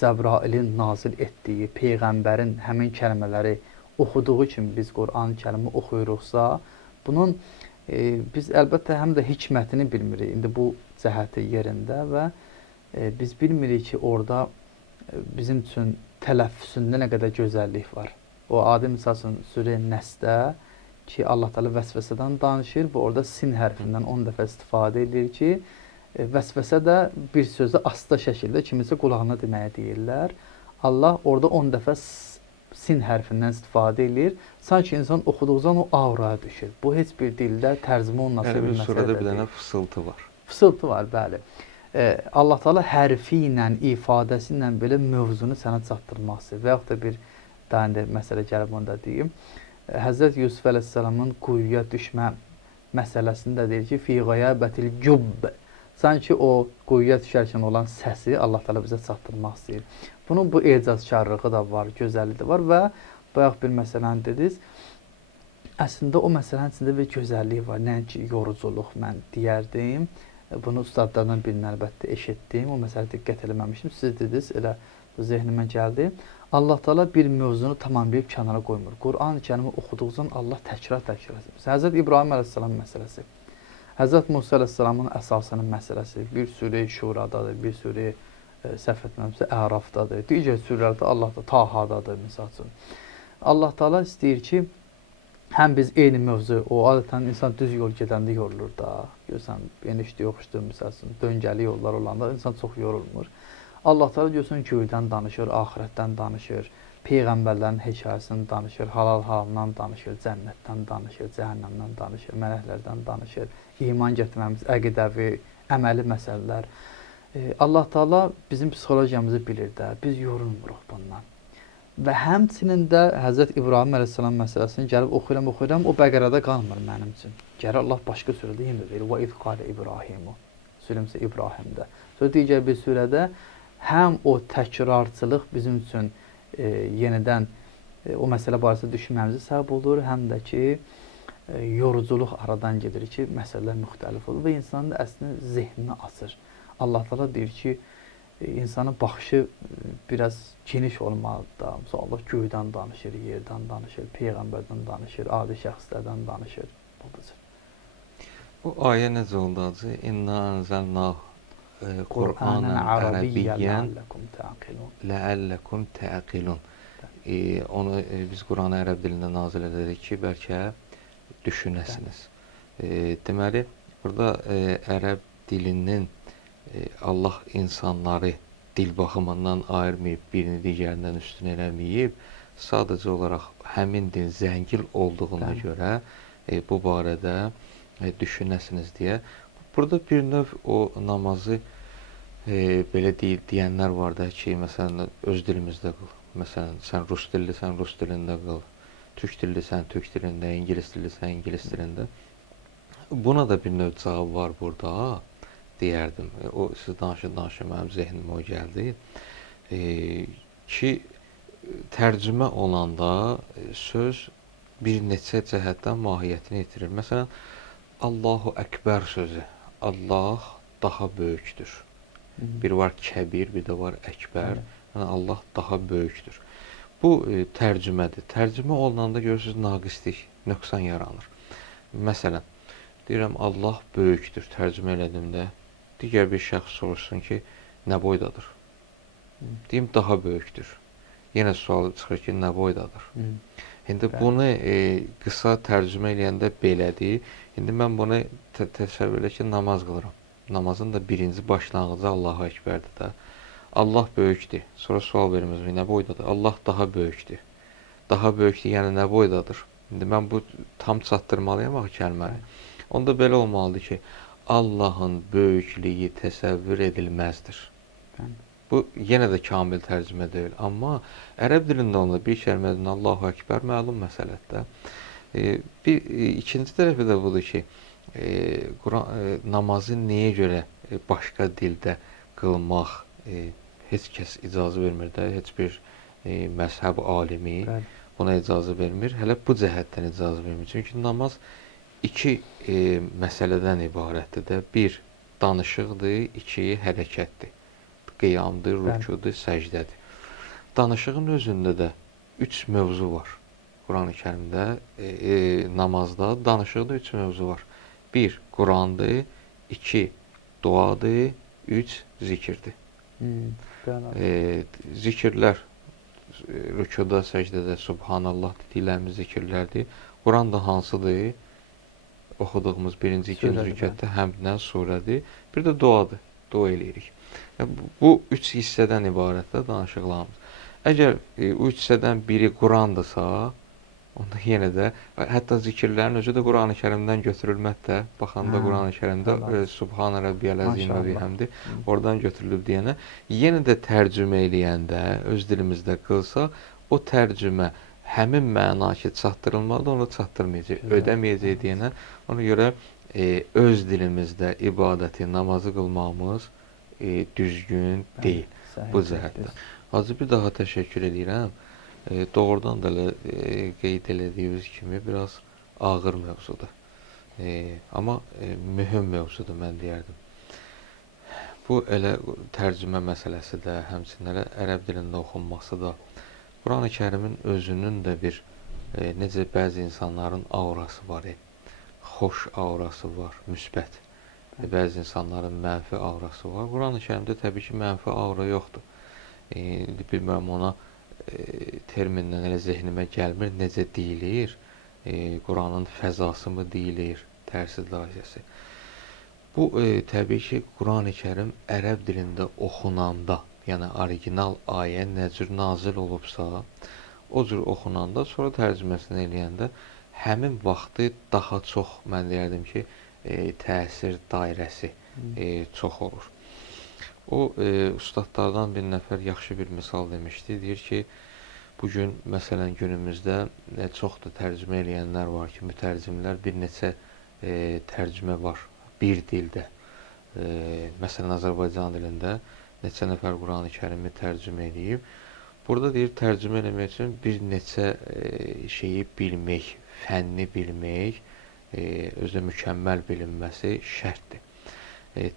Cəbrailin nazil etdiyi, Peyğəmbərin həmin kəlmələri oxuduğu kimi biz Quran-ı Kərimi oxuyuruqsa, bunun biz əlbəttə həm də hikmətini bilmirik. İndi bu cəhəti yerində və biz bilmirik ki, orada bizim üçün tələffüsündə nə qədər gözəllik var. O adi misal üçün Surə Nəsdə ki, Allah Teala vəsvəsədən danışır və orada sin hərfindən 10 dəfə istifadə edir ki, vəsvəsə də bir sözü asta şəkildə kimisə qulağına deməyə deyirlər. Allah orada 10 dəfə sin hərfindən istifadə edir. Sanki insan oxuduqdan o auraya düşür. Bu heç bir dildə tərcümə olunası bir məsələ deyil. Surədə bir dənə fısıltı var. Fısıltı var, bəli. Allah Teala hərfi ilə, ifadəsi ilə belə mövzunu sənə çatdırmaq istəyir. Və yaxud da bir daha məsələ gəlib onda deyim. Həzrət Yusuf əleyhissalamın quyuya düşmə məsələsində deyir ki, fi qayabətil cubb. Sanki o quyuya düşərkən olan səsi Allah Teala bizə çatdırmaq istəyir. Bunun bu ecazkarlığı da var, gözəlliyi də var və bayaq bir məsələni dediniz. Əslində o məsələnin içində bir gözəlliyi var. Nəinki yoruculuq mən deyərdim. Bunu ustadlardan birini əlbəttə eşitdim. O məsələ diqqət eləməmişdim. Siz dediniz, elə zehnimə gəldi. Allah Teala bir mövzunu tamamlayıb kənara qoymur. Quran-ı Kərimi oxuduqca Allah təkrar edir. Həzrət İbrahim əleyhissalam məsələsi, Həzrət Musa əleyhissalamın əsasının məsələsi, bir surə Şuradadır, bir surə səhv etməmsə Ərafdadır, digər surələrdə Allah da Tahadadır misal üçün. Allah Teala istəyir ki, həm biz eyni mövzu, o adətən insan düz yol gedəndə yorulur da, görsən, enişli yoxuşdur misal üçün, döngəli yollar olanda insan çox yorulmur. Allah Teala görsən göydən danışır, axirətdən danışır, Peyğəmbərlərin hekayəsini danışır, halal halından danışır, cənnətdən danışır, cəhənnəmdən danışır, mələklərdən danışır, iman gətirməmiz, əqidəvi, əməli məsələlər. Allah Teala bizim psixologiyamızı bilir də, biz yorulmuruq bundan. Və həmçinin də Həzrət İbrahim əleyhissalam məsələsini gəlib oxuyuram, o bəqərədə qalmır mənim üçün. Gəlir Allah başqa surədə yenə deyir, və iz qalə İbrahimu, surəmsə İbrahimdə. Sonra digər bir surədə həm o təkrarçılıq bizim üçün yenidən o məsələ barəsində düşünməmizə səbəb olur, həm də ki, yoruculuq aradan gedir ki, məsələlər müxtəlif olur və insanın da əslində zehnini açır. Allah Teala deyir ki, insanın baxışı biraz geniş olmalıdır. Mesela Allah göydən danışır, yerdən danışır, Peyğəmbərdən danışır, adi şəxslərdən danışır. Bu ayə necə oldu acı? İnna ənzəlnahu Qur'anan ərəbiyyən ləəlləkum təqilun. Onu biz Quranı ərəb dilində nazil edirik ki, bəlkə düşünəsiniz. Deməli, burada ərəb dilinin Allah insanları dil baxımından ayırmayıb, birini digərindən üstün eləməyib, sadəcə olaraq həmin din zəngin olduğuna görə bu barədə düşünəsiniz deyə. Burada bir növ o namazı belə deyənlər var da ki, məsələn, öz dilimizdə qıl. Məsələn, sən rus dillisən, rus dilində qıl. Türk dillisən, türk dilində, ingilis dillisən, ingilis dilində. Buna da bir növ cavab var burada, deyərdim. O, siz danışın, mənim zehnimə o gəldi. Ki, tərcümə olanda söz bir neçə cəhətdən mahiyyətini itirir. Məsələn, Allahu Əkbər sözü. Allah daha böyükdür. Bir var kəbir, bir də var əkbər. Yəni Allah daha böyükdür. Bu tərcümədir. Tərcümə olunanda görürsüz naqislik, nöqsan yaranır. Məsələn, deyirəm Allah böyükdür, tərcümə elədim də. Digər bir şəxs soruşsun ki, nə boydadır? Deyim daha böyükdür. Yenə sual çıxır ki, nə boydadır? İndi bunu qısa tərcümə eləyəndə belədir. İndi mən bunu təsəvvür elə ki, namaz qılıram. Namazın da birinci başlanğıcı Allahu Əkbərdir də. Allah böyükdür. Sonra sual vermez, nə boydadır? Allah daha böyükdür. Daha böyükdür, yəni nə boydadır? İndi mən bu tam çatdırmalıyam axı kəlməni. Onda belə olmalıdır ki, Allahın böyüklüyü təsəvvür edilməzdir. Bu yenə də kamil tərcümə deyil. Amma ərəb dilində onda bir kəlmədən Allahu Əkbər məlum məsələdir. İkinci tərəfi də budur ki, namazı nəyə görə başqa dildə qılmaq heç kəs icazə vermir də, heç bir məzhəb alimi buna icazə vermir. Hələ bu cəhətdən icazə vermir. Çünki namaz iki məsələdən ibarətdir də. Bir, danışıqdır, iki, hərəkətdir. Qiyamdır, rükudur, səcdədir. Danışığın özündə də 3 mövzu var. Quran-ı Kərimdə, namazda, danışıqda 3 mövzu var. 1, Qurandır, 2, duadır, 3, zikirdir. Zikirlər, rükuda, səcdədə, Subhanallah dediklərimiz zikirlərdir. Quran da hansıdır? Oxuduğumuz birinci, ikinci rükətdə həmdən surədir. Bir də duadır, dua eləyirik. Bu 3 hissədən ibarətdir danışıqlarımız. Əgər o 3 hissədən biri Qurandırsa, onda yenə də, hətta zikirlərin özü də Quran-ı Kərimdən götürülməkdə, baxanda Quran-ı Kərimdə Subhan Rəbbiyəl əzim və bihəmdi, oradan götürülüb deyənə, yenə də tərcümə eləyəndə, öz dilimizdə qılsa, o tərcümə həmin məna ki, çatdırılmalıdır, onu çatdırmayacaq, ödəməyəcək deyənə, ona görə öz dilimizdə ibadəti, namazı qılmağımız düzgün deyil bu cəhətdə. Hacı, bir daha təşəkkür edirəm. Doğrudan da qeyd elədiyiniz kimi biraz ağır mövzudur. Amma mühüm mövzudur, mən deyərdim. Bu elə tərcümə məsələsi də, həmçinin elə ərəb dilində oxunması da, Quran-ı Kərimin özünün də bir, necə bəzi insanların aurası var, xoş aurası var, müsbət. Bəzi insanların mənfi aurası var. Quran-ı Kərimdə təbii ki, mənfi aura yoxdur. Bilmirəm, ona termindən elə zehnimə gəlmir, necə deyilir, Quranın fəzası mı deyilir, tərsi dahiyyəsi. Bu, təbii ki, Quran-ı Kərim ərəb dilində oxunanda, yəni orijinal ayə nə cür nazil olubsa, o cür oxunanda, sonra tərcüməsini eləyəndə, həmin vaxtı daha çox, mən deyərdim ki, təsir dairəsi çox olur. O, ustadlardan bir nəfər yaxşı bir misal demişdi. Deyir ki, bugün, məsələn, günümüzdə çoxdur tərcümə eləyənlər var ki, mütərcimlər bir neçə tərcümə var bir dildə. Məsələn, Azərbaycan dilində neçə nəfər Quran-ı Kərimi tərcümə eləyib. Burada deyir, tərcümə eləmək üçün bir neçə şeyi bilmək, fənni bilmək, özü mükəmməl bilinməsi şərtdir.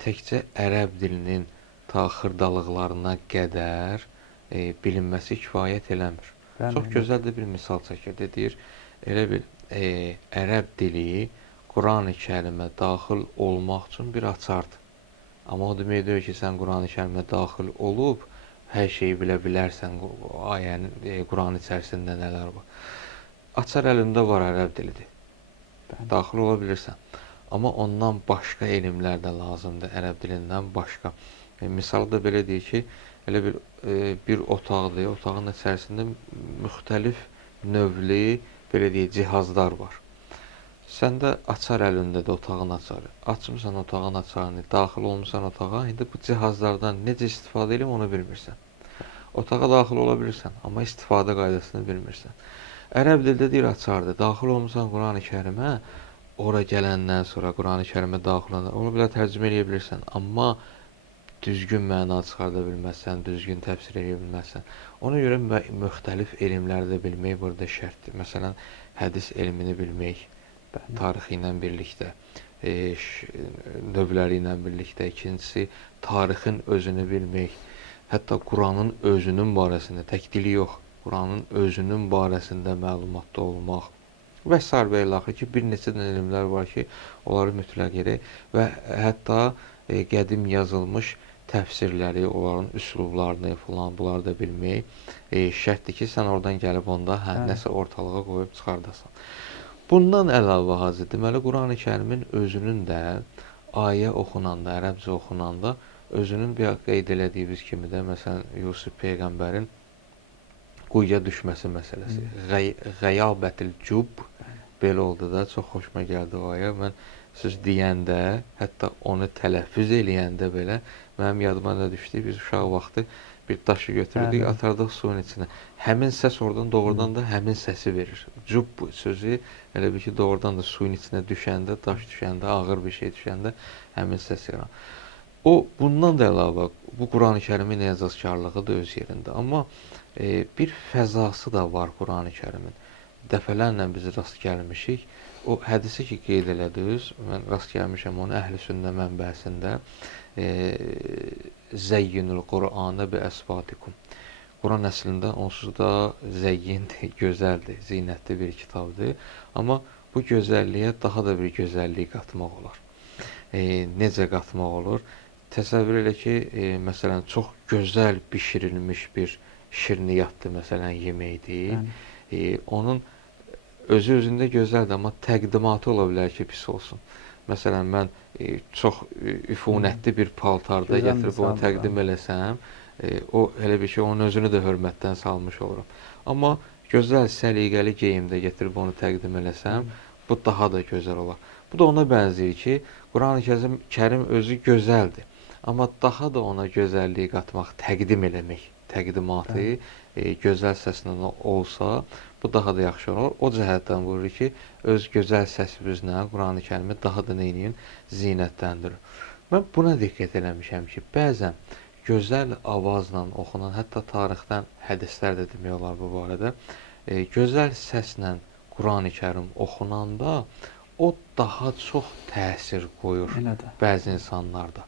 Təkcə ərəb dilinin ta xırdalıqlarına qədər bilinməsi kifayət eləmir. Çox gözəl də bir misal çəkirdi. Deyir, elə bir ərəb dili Quran-ı Kərimə daxil olmaq üçün bir açardır. Amma o demək deyir ki, sən Quran-ı Kərimə daxil olub, hər şeyi bilə bilərsən, ayənin, Quran içərisində nələr var. Açar əlində var, ərəb dilidir. Daxil ola bilirsən. Amma ondan başqa elmlər də lazımdır, ərəb dilindən başqa. Misal da belə deyir ki, elə bir otaqdır, otağın içərisində müxtəlif növlü, belə deyək, cihazlar var. Səndə açar əlindədir, otağın açarı. Açmısan otağın açarını, daxil olmuşsan otağa, indi bu cihazlardan necə istifadə edib onu bilmirsən. Otağa daxil ola bilirsən, amma istifadə qaydasını bilmirsən. Ərəb dildə deyir açardır, daxil olmuşsan Quran-ı Kərimə, ora gələndən sonra Quran-ı Kərimə daxil olanda, onu belə tərcümə edə bilirsən, amma düzgün məna çıxarda bilməzsən, düzgün təfsir edə bilməzsən. Ona görə müxtəlif elmləri də bilmək burada şərtdir. Məsələn, hədis elmini bilmək, tarixi ilə birlikdə, növləri ilə birlikdə, ikincisi, tarixin özünü bilmək, hətta Quranın özünün barəsində, tək dili yox, Quranın özünün barəsində məlumatda olmaq və s. və ilaxır ki, bir neçə dənə elmlər var ki, onları mütləq edək və hətta qədim yazılmış təfsirləri, onların üslublarını falan, bunları da bilmək şərtdir ki, sən oradan gəlib onda nəsə ortalığa qoyub çıxardasan. Bundan əlavə Hacı, deməli Qurani-Kərimin özünün də ayə oxunanda, ərəbcə oxunanda özünün bir qeyd elədiyimiz kimi də, məsələn, Yusuf Peyğəmbərin quyuya düşməsi məsələsi. Qəyabətil cub belə oldu da, çox xoşuma gəldi o ayə. Mən siz deyəndə, hətta onu tələffüz eləyəndə belə mənim yadıma nə düşdü? Biz uşaq vaxtı bir daşı götürürdük, atardıq suyun içinə. Həmin səs oradan doğrudan da həmin səsi verir. Cub sözü elə bir ki, doğrudan da suyun içinə düşəndə, daş düşəndə, ağır bir şey düşəndə həmin səs yaranır. O, bundan da əlavə, bu Qurani-Kərimin ecazkarlığı da öz yerində. Amma bir fəzası da var Qurani-Kərimin. Dəfələrlə biz rast gəlmişik. O hədisi ki, qeyd elədiniz, mən rast gəlmişəm onu Əhl-i Sünnə mənbəsində. Zəyyinul Qur'anə bi əsfatikum. Quran əslində onsuz da zəyyindir, gözəldir, zinətli bir kitabdır. Amma bu gözəlliyə daha da bir gözəllik qatmaq olar. Necə qatmaq olur? Təsəvvür elə ki, məsələn, çox gözəl bişirilmiş bir şirniyyatdır, məsələn, yeməkdir. Onun özü-özündə gözəldir, amma təqdimatı ola bilər ki, pis olsun. Məsələn, mən çox üfunətli bir paltarda gətirib onu təqdim eləsəm, o elə bir ki, onun özünü də hörmətdən salmış olurum. Amma gözəl, səliqəli geyimdə gətirib onu təqdim eləsəm, bu daha da gözəl olar. Bu da ona bənzəyir ki, Qurani-Kərim özü gözəldir. Amma daha da ona gözəlliyi qatmaq, təqdim eləmək, təqdimatı gözəl səslə olsa, bu daha da yaxşı olur. O cəhətdən vurur ki, öz gözəl səsimizlə Qurani-Kərimi daha da nəyin zinətləndirir. Mən buna diqqət eləmişəm ki, bəzən gözəl avazla oxunan, hətta tarixdən hədislər də demək olar bu barədə, gözəl səslə Qurani-Kərim oxunanda o daha çox təsir qoyur bəzi insanlarda.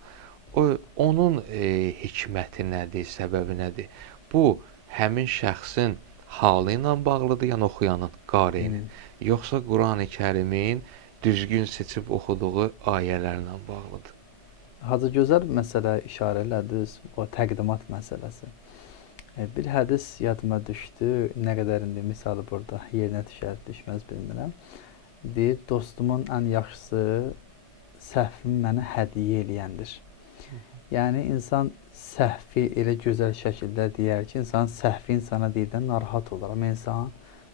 Onun hikməti nədir, səbəbi nədir? Bu, həmin şəxsin halı ilə bağlıdır, yəni oxuyanın, qarinin. Yoxsa Qurani-Kərimin düzgün seçib oxuduğu ayələrlə bağlıdır. Hacı gözəl məsələ işarə elədiniz, o təqdimat məsələsi. Bir hədis yadıma düşdü, nə qədər indi misalı burada yerinə düşər, düşməz bilmirəm. Deyir, dostumun ən yaxşısı səhvimi mənə hədiyyə eləyəndir. Yəni, insan səhvi elə gözəl şəkildə deyər ki, insan səhvi insana deyirdən narahat olur. Amma insan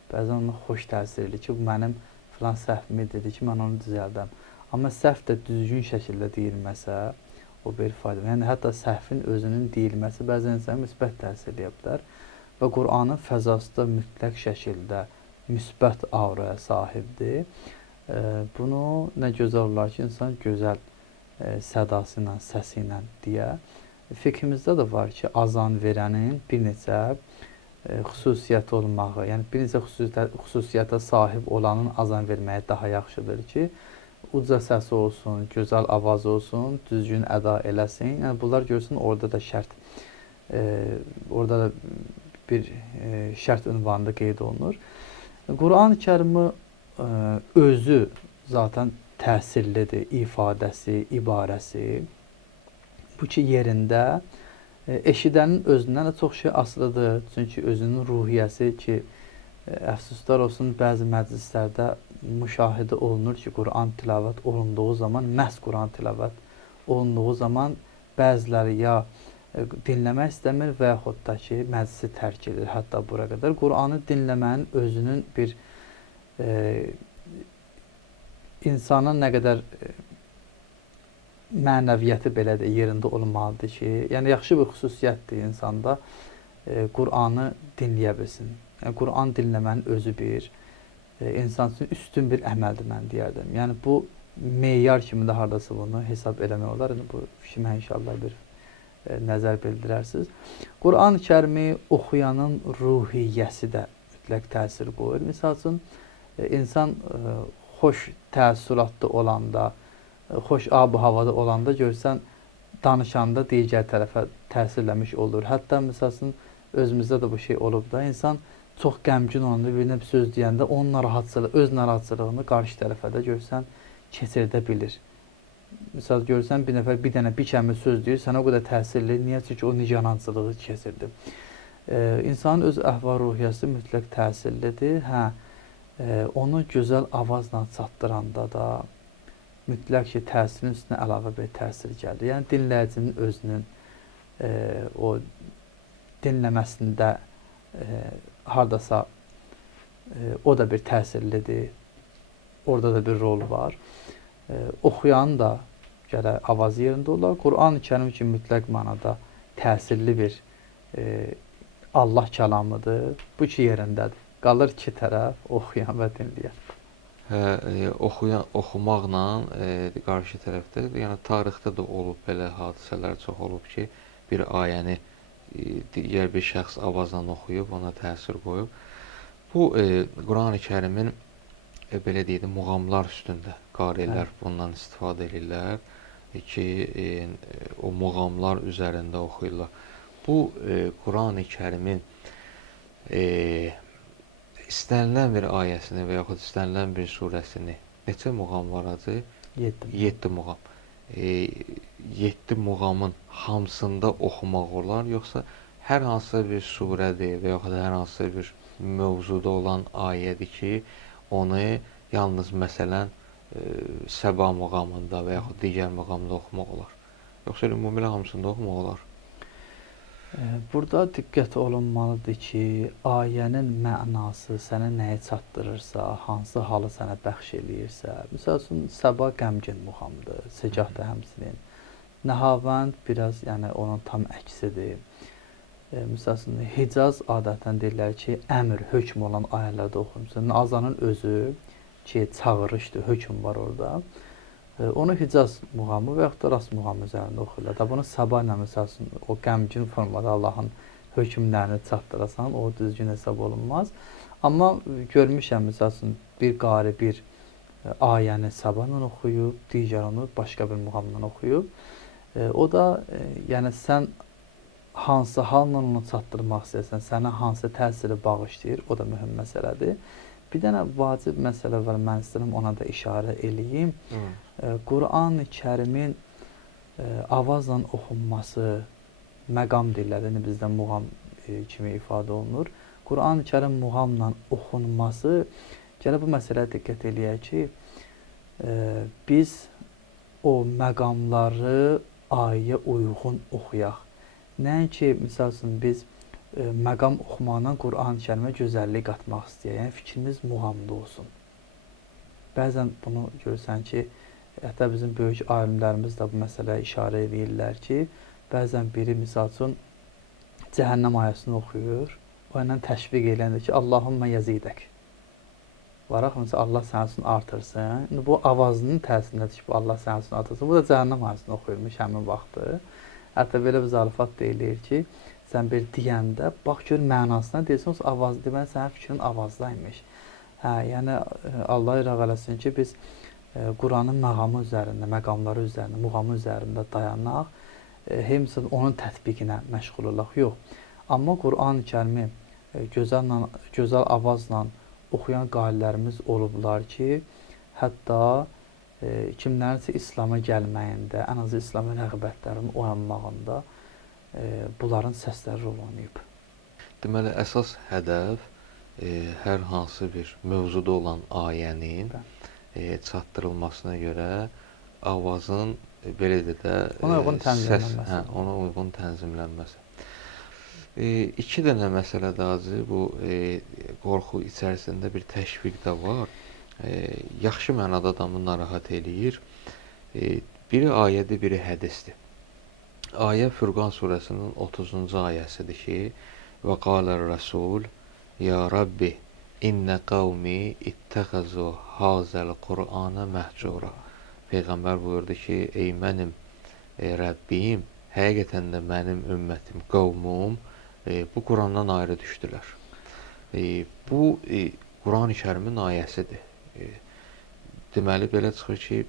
bəzən ona xoş təsir edir ki, bu mənim filan səhvimi dedi ki, mən onu düzəldəm. Amma səhv də düzgün şəkildə deyilməsə, o bir fayda. Yəni, hətta səhvin özünün deyilməsi bəzən insana müsbət təsir edə bilər. Və Qur'anın fəzası da mütləq şəkildə müsbət auraya sahibdir. Bunu nə gözəl olar ki, insan gözəl sədası ilə, səsi ilə deyə. Fiqhimizdə də var ki, azan verənin bir neçə xüsusiyyəti olmağı, yəni bir neçə xüsusiyyətə sahib olanın azan verməyi daha yaxşıdır ki, uca səsi olsun, gözəl avaz olsun, düzgün əda eləsin. Yəni bunlar görsün, orada da şərt, orada da bir şərt ünvanında qeyd olunur. Qur'an-Kərimi özü zaten təsirlidir, ifadəsi, ibarəsi. Bu ki, yerində eşidənin özündən də çox şey asılıdır. Çünki özünün ruhiyyəsi ki, əfsuslar olsun, bəzi məclislərdə müşahidə olunur ki, Qur'an tilavət olunduğu zaman, məhz Qur'an tilavət olunduğu zaman bəziləri ya dinləmək istəmir və yaxud da ki, məclisi tərk edir, hətta bura qədər. Qur'anı dinləmənin özünün bir insana nə qədər mənəviyyəti belə də yerində olmalıdır ki, yəni yaxşı bir xüsusiyyətdir insanda Qur'anı dinləyə bilsin. Yəni, Qur'an dinləmənin özü bir insan üçün üstün bir əməldir, mən deyərdim. Yəni, bu meyar kimi də haradasa bunu hesab eləmək olar. Yəni, bu fikrimə inşallah bir nəzər bildirərsiniz. Qur'an-ı Kərimi oxuyanın ruhiyyəsi də mütləq təsir qoyur. Misal üçün, insan xoş təəssüratlı olanda, xoş ab-ı havada olanda görsən, danışanda digər tərəfə təsirləmiş olur. Hətta, misal üçün, özümüzdə də bu şey olub da. İnsan çox qəmgin olanda, birinə bir söz deyəndə onun öz narahatçılığını qarşı tərəfə də görsən keçirdə bilir. Misal görsən bir nəfər bir dənə bir kəlmə söz deyir, sənə o qədər təsirli. Niyə? Çünki o nigarançılığı keçirdi. İnsanın öz əhval-ruhiyyəsi mütləq təsirlidir. Onu gözəl avazla çatdıranda da mütləq ki, təsirin üstünə əlavə bir təsir gəlir. Yəni dinləyicinin özünün o dinləməsində hardasa o da bir təsirlidir. Orada da bir rol var. Oxuyan da gərək avaz yerində olar. Quran-ı Kərim ki, mütləq mənada təsirli bir Allah kəlamıdır. Bu iki yerindədir. Qalır iki tərəf, oxuyan və dinləyən. Oxumaqla qarşı tərəfdə, yəni tarixdə də olub belə hadisələr çox olub ki, bir ayəni digər bir şəxs avazla oxuyub, ona təsir qoyub. Bu Quran-ı Kərimin belə deyək də muğamlar üstündə qarilər bundan istifadə edirlər ki, o muğamlar üzərində oxuyurlar. Bu Quran-ı Kərimin istənilən bir ayəsini və yaxud istənilən bir surəsini neçə muğam var acı? 7 muğam. 7 muğamın hamısında oxumaq olar, yoxsa hər hansı bir surədir və yaxud hər hansı bir mövzuda olan ayədir ki, onu yalnız məsələn səba muğamında və yaxud digər muğamda oxumaq olar. Yoxsa ümumiyyətlə hamısında oxumaq olar. Burada diqqət olunmalıdır ki, ayənin mənası sənə nəyi çatdırırsa, hansı halı sənə bəxş eləyirsə, məsəl üçün səba qəmgin muğamdır, Secah da həmçinin. Nəhavənd biraz, yəni onun tam əksidir. Məsəl üçün Hicaz adətən deyirlər ki, əmr, hökm olan ayələrdə oxumuşsun. Azanın özü ki, çağırışdır, hökm var orada. Onu Hicaz muğamı və yaxud da Ras muğamı üzərində oxuyurlar. Da bunu səba ilə məsəl üçün o qəmgin formada Allahın hökmlərini çatdırasan, o düzgün hesab olunmaz. Amma görmüşəm məsəl üçün bir qari bir ayəni səba ilə oxuyub, digər onu başqa bir muğamla oxuyub. O da yəni sən hansı halla onu çatdırmaq istəyirsən, sənə hansı təsiri bağışlayır, o da mühüm məsələdir. Bir dənə vacib məsələ var, mən istəyirəm ona da işarə eləyim. Quran-ı Kərimin avazla oxunması, məqam deyirlər, yəni bizdə muğam kimi ifadə olunur. Quran-ı Kərim muğamla oxunması, gələ bu məsələyə diqqət eləyək ki, biz o məqamları ayəyə uyğun oxuyaq. Nəinki, misal üçün, biz məqam oxumaqla Quran-ı Kərimə gözəllik qatmaq istəyək. Yəni, fikrimiz muğamda olsun. Bəzən bunu görürsən ki, hətta bizim böyük alimlərimiz də bu məsələyə işarə edirlər ki, bəzən biri, misal üçün, cəhənnəm ayəsini oxuyur, o ilə təşviq eləyəndə ki, Allahümmə yəzidək. Varaq, məsələn, Allah sənin üçün artırsın. İndi bu avazının təsirindədir ki, Allah sənin üçün artırsın. Bu da cəhənnəm ayəsini oxuyurmuş həmin vaxtı. Hətta belə bir zarafat deyilir ki, sən bir deyəndə, bax gör mənasına deyirsən, o avaz deməli sənin fikrin avazdaymış. Yəni Allah iraq eləsin ki, biz Quranın məqamı üzərində, məqamları üzərində, muğamı üzərində dayanaq, həmçinin onun tətbiqinə məşğul olaq. Yox. Amma Quran-ı Kərimi gözəl avazla oxuyan qarilərimiz olublar ki, hətta kimlərinsə İslama gəlməyində, ən azı İslama rəğbətlərinin oyanmağında bunların səsləri rol oynayıb. Deməli, əsas hədəf hər hansı bir mövzuda olan ayənin çatdırılmasına görə avazın belə də ona uyğun tənzimlənməsi. İki dənə məsələ də azı, bu qorxu içərisində bir təşviq də var. Yaxşı mənada adamı narahat eləyir. Biri ayədir, biri hədisdir. Ayə Furqan surəsinin 30-cu ayəsidir ki, və qalər rəsul, ya Rabbi, innə qavmi ittəxəzu hazəl Qur'ana məhcura. Peyğəmbər buyurdu ki, ey mənim Rəbbim, həqiqətən də mənim ümmətim, qavmum bu Qurandan ayrı düşdülər. Bu Quran-ı Kərimin ayəsidir. Deməli, belə çıxır ki,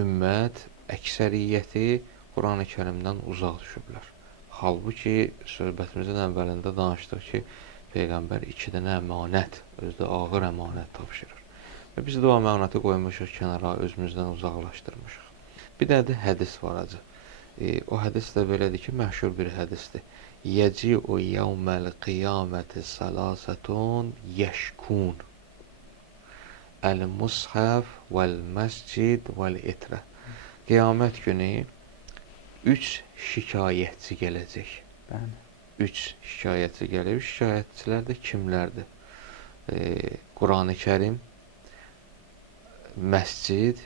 ümmət əksəriyyəti Quran-ı Kərimdən uzaq düşüblər. Halbuki söhbətimizin əvvəlində danışdıq ki, Peyğəmbər 2 dənə əmanət, özü də ağır əmanət tapşırır. Və biz də o əmanəti qoymuşuq kənara, özümüzdən uzaqlaşdırmışıq. Bir dənə də hədis var acı. O hədis də belədir ki, məşhur bir hədisdir. Yeci'u yevmel qiyameti salasetun yeşkun. El-mushaf vel-mescid vel-itre. Qiyamət günü 3 şikayətçi gələcək. Bəli. 3 şikayətçi gəlir. Şikayətçilər də kimlərdir? Qurani-Kərim, məscid,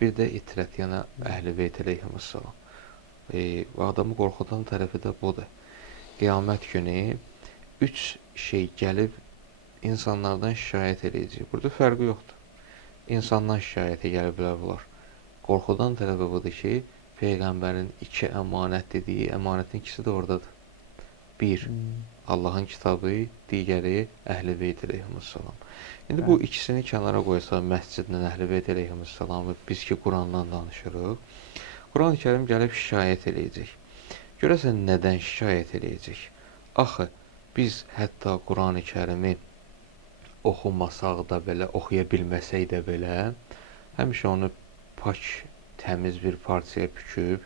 bir də itrət, yəni Əhl-i Beyt əleyhissalam. Adamı qorxudan tərəfi də budur. Qiyamət günü 3 şey gəlib insanlardan şikayət edəcək. Burada fərqi yoxdur. İnsandan şikayətə gələ bilər bunlar. Qorxudan tərəfi budur ki, Peyğəmbərin 2 əmanət dediyi, əmanətin ikisi də oradadır. Bir, Allahın kitabı, digəri Əhl-i Beyt əleyhissalam. İndi bu ikisini kənara qoysaq, məscidlə Əhl-i Beyt əleyhissalamı, biz ki, Qurandan danışırıq. Quran-ı Kərim gəlib şikayət edəcək. Görəsən, nədən şikayət edəcək? Axı, biz hətta Quran-ı Kərimi oxumasaq da belə, oxuya bilməsək də belə, həmişə onu pak, təmiz bir parçaya büküb,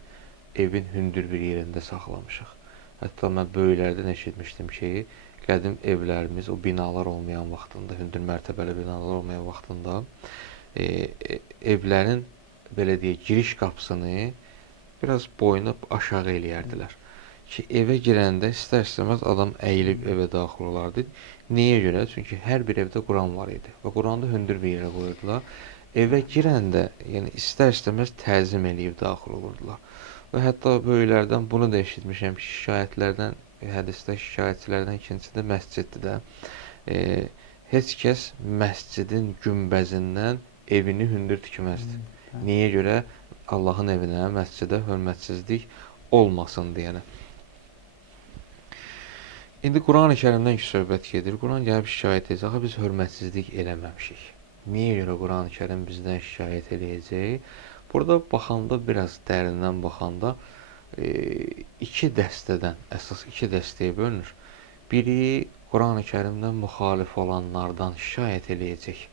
evin hündür bir yerində saxlamışıq. Hətta mən böyüklərdən eşitmişdim ki, qədim evlərimiz, o binalar olmayan vaxtında, hündür mərtəbəli binalar olmayan vaxtında, evlərin, belə deyək, giriş qapısını biraz boyunu aşağı eləyərdilər. Ki, evə girəndə istər-istəməz adam əyilib evə daxil olardı. Niyə görə? Çünki hər bir evdə Quran var idi və Quranı hündür bir yerə qoyurdular. Evə girəndə, yəni istər-istəməz təzim eləyib daxil olurdular. Və hətta böyüklərdən bunu da eşitmişəm ki, şikayətlərdən, hədisdə şikayətçilərdən ikincisi də məsciddir də. Heç kəs məscidin günbəzindən evini hündür tikməzdi. Niyə görə? Allahın evinə, məscidə hörmətsizlik olmasın deyənə. İndi Quran-ı Kərimdən ki, söhbət gedir. Quran gəlib şikayət edəcək. Axı, biz hörmətsizlik eləməmişik. Niyə görə Quran-ı Kərim bizdən şikayət edəcək? Burada baxanda, biraz dərindən baxanda, 2 dəstədən, əsas 2 dəstəyə bölünür. Biri, Quran-ı Kərimdən müxalif olanlardan şikayət edəcək.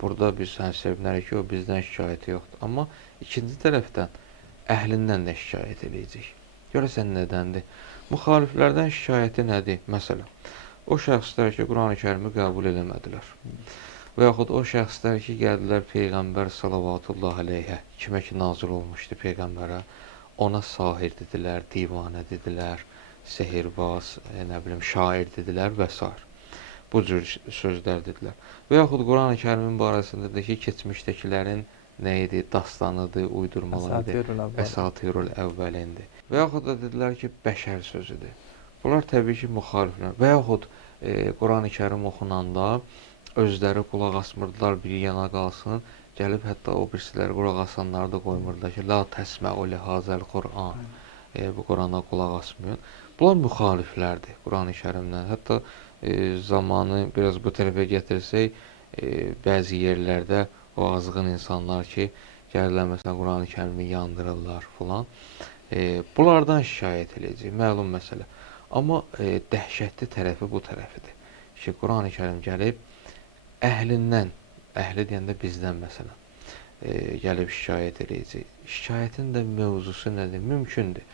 Burada biz sevinərik ki, o bizdən şikayəti yoxdur. Amma ikinci tərəfdən, əhlindən də şikayət edəcək. Görəsən nədəndir? Müxaliflərdən şikayəti nədir? Məsələn, o şəxslər ki, Quran-ı Kərimi qəbul eləmədilər. Və yaxud o şəxslər ki, gəldilər Peyğəmbər salavatullah aleyhə, kimə ki nazil olmuşdu Peyğəmbərə, ona sahir dedilər, divanə dedilər, sehirbaz, şair dedilər və s. Bu cür sözlər dedilər. Və yaxud Quran-ı Kərimin barəsində də ki, keçmişdəkilərin nə idi? Dastanıdır, uydurmalarıdır, əsatirul əvvəlindir. Və yaxud da dedilər ki, bəşər sözüdür. Bunlar təbii ki, müxaliflər. Və yaxud Quran-ı Kərim oxunanda özləri qulaq asmırdılar, bir yana qalsın. Gəlib hətta o birisiləri qulaq asanları da qoymurdular ki, la təsmə'u lihazəl Quran. Bu Qurana qulaq asmıyor. Bunlar müxaliflərdir Quran-ı Kərimdən. Hətta zamanı biraz bu tərəfə gətirsək, bəzi yerlərdə o azğın insanlar ki, gəlirlər məsələn Quran-ı Kərimi yandırırlar filan. Bunlardan şikayət edəcək, məlum məsələ. Amma dəhşətli tərəfi bu tərəfidir. Ki, Quran-ı Kərim gəlib əhlindən, əhli deyəndə bizdən məsələn, gəlib şikayət edəcək. Şikayətin də mövzusu nədir? Mümkündür.